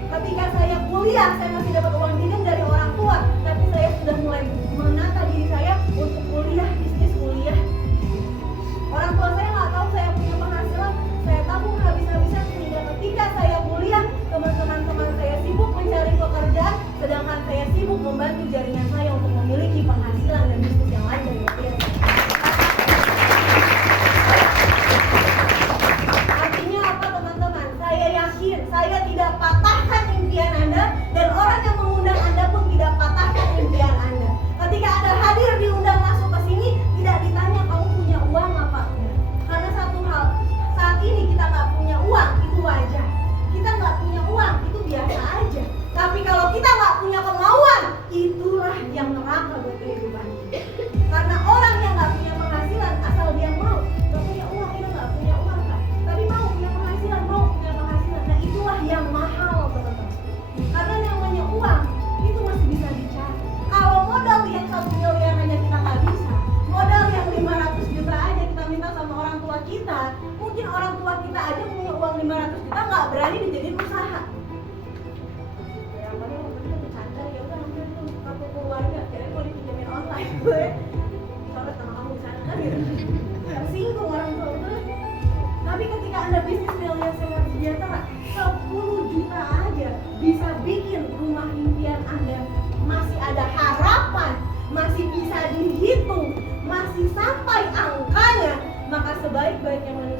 Ketika saya kuliah, saya masih dapat uang jajan dari orang tua, tapi saya sudah mulai menata diri saya untuk kuliah bisnis. Orang tua saya nggak tahu saya punya penghasilan, saya tabung habis-habisan sehingga ketika saya kuliah, teman-teman membantu jaringan saya untuk memiliki penghasilan dan bisnis yang lain dari waktu yang Artinya apa teman-teman? Saya yakin saya tidak patahkan impian Anda, dan orang yang mengundang Anda pun tidak patahkan impian Anda. Ketika Anda hadir diundang masuk ke sini, tidak ditanya kamu punya uang apa enggak. Karena satu hal, saat ini kita nggak punya uang itu wajar. Kita nggak punya uang itu biasa aja. Tapi kalau kita nggak punya kemauan, itulah yang neraka buat kehidupan kita. Karena orang yang nggak punya penghasilan asal dia mau, nggak punya uang, dia nggak punya uang kan, tapi mau punya penghasilan, nah itulah yang mahal teman-teman. Karena yang namanya uang itu masih bisa dicari. Kalau modal yang 1 miliar aja kita nggak bisa, modal yang 500 juta aja kita minta sama orang tua kita, mungkin orang tua kita aja punya uang 500 juta nggak berani dijadiin usaha. Ya paling waktu itu bercanda, ya udah ambil tuh kartu keluarga, kirain mau dipinjemin online gue. Soalnya sama kamu di sana kan gitu. Tersinggung orang tua betul. Tapi ketika Anda bisnis miliar sehat sejahtera, 10 juta aja bisa bikin rumah impian Anda masih ada harapan, masih bisa dihitung, masih sampai angkanya, maka sebaik-baiknya manusia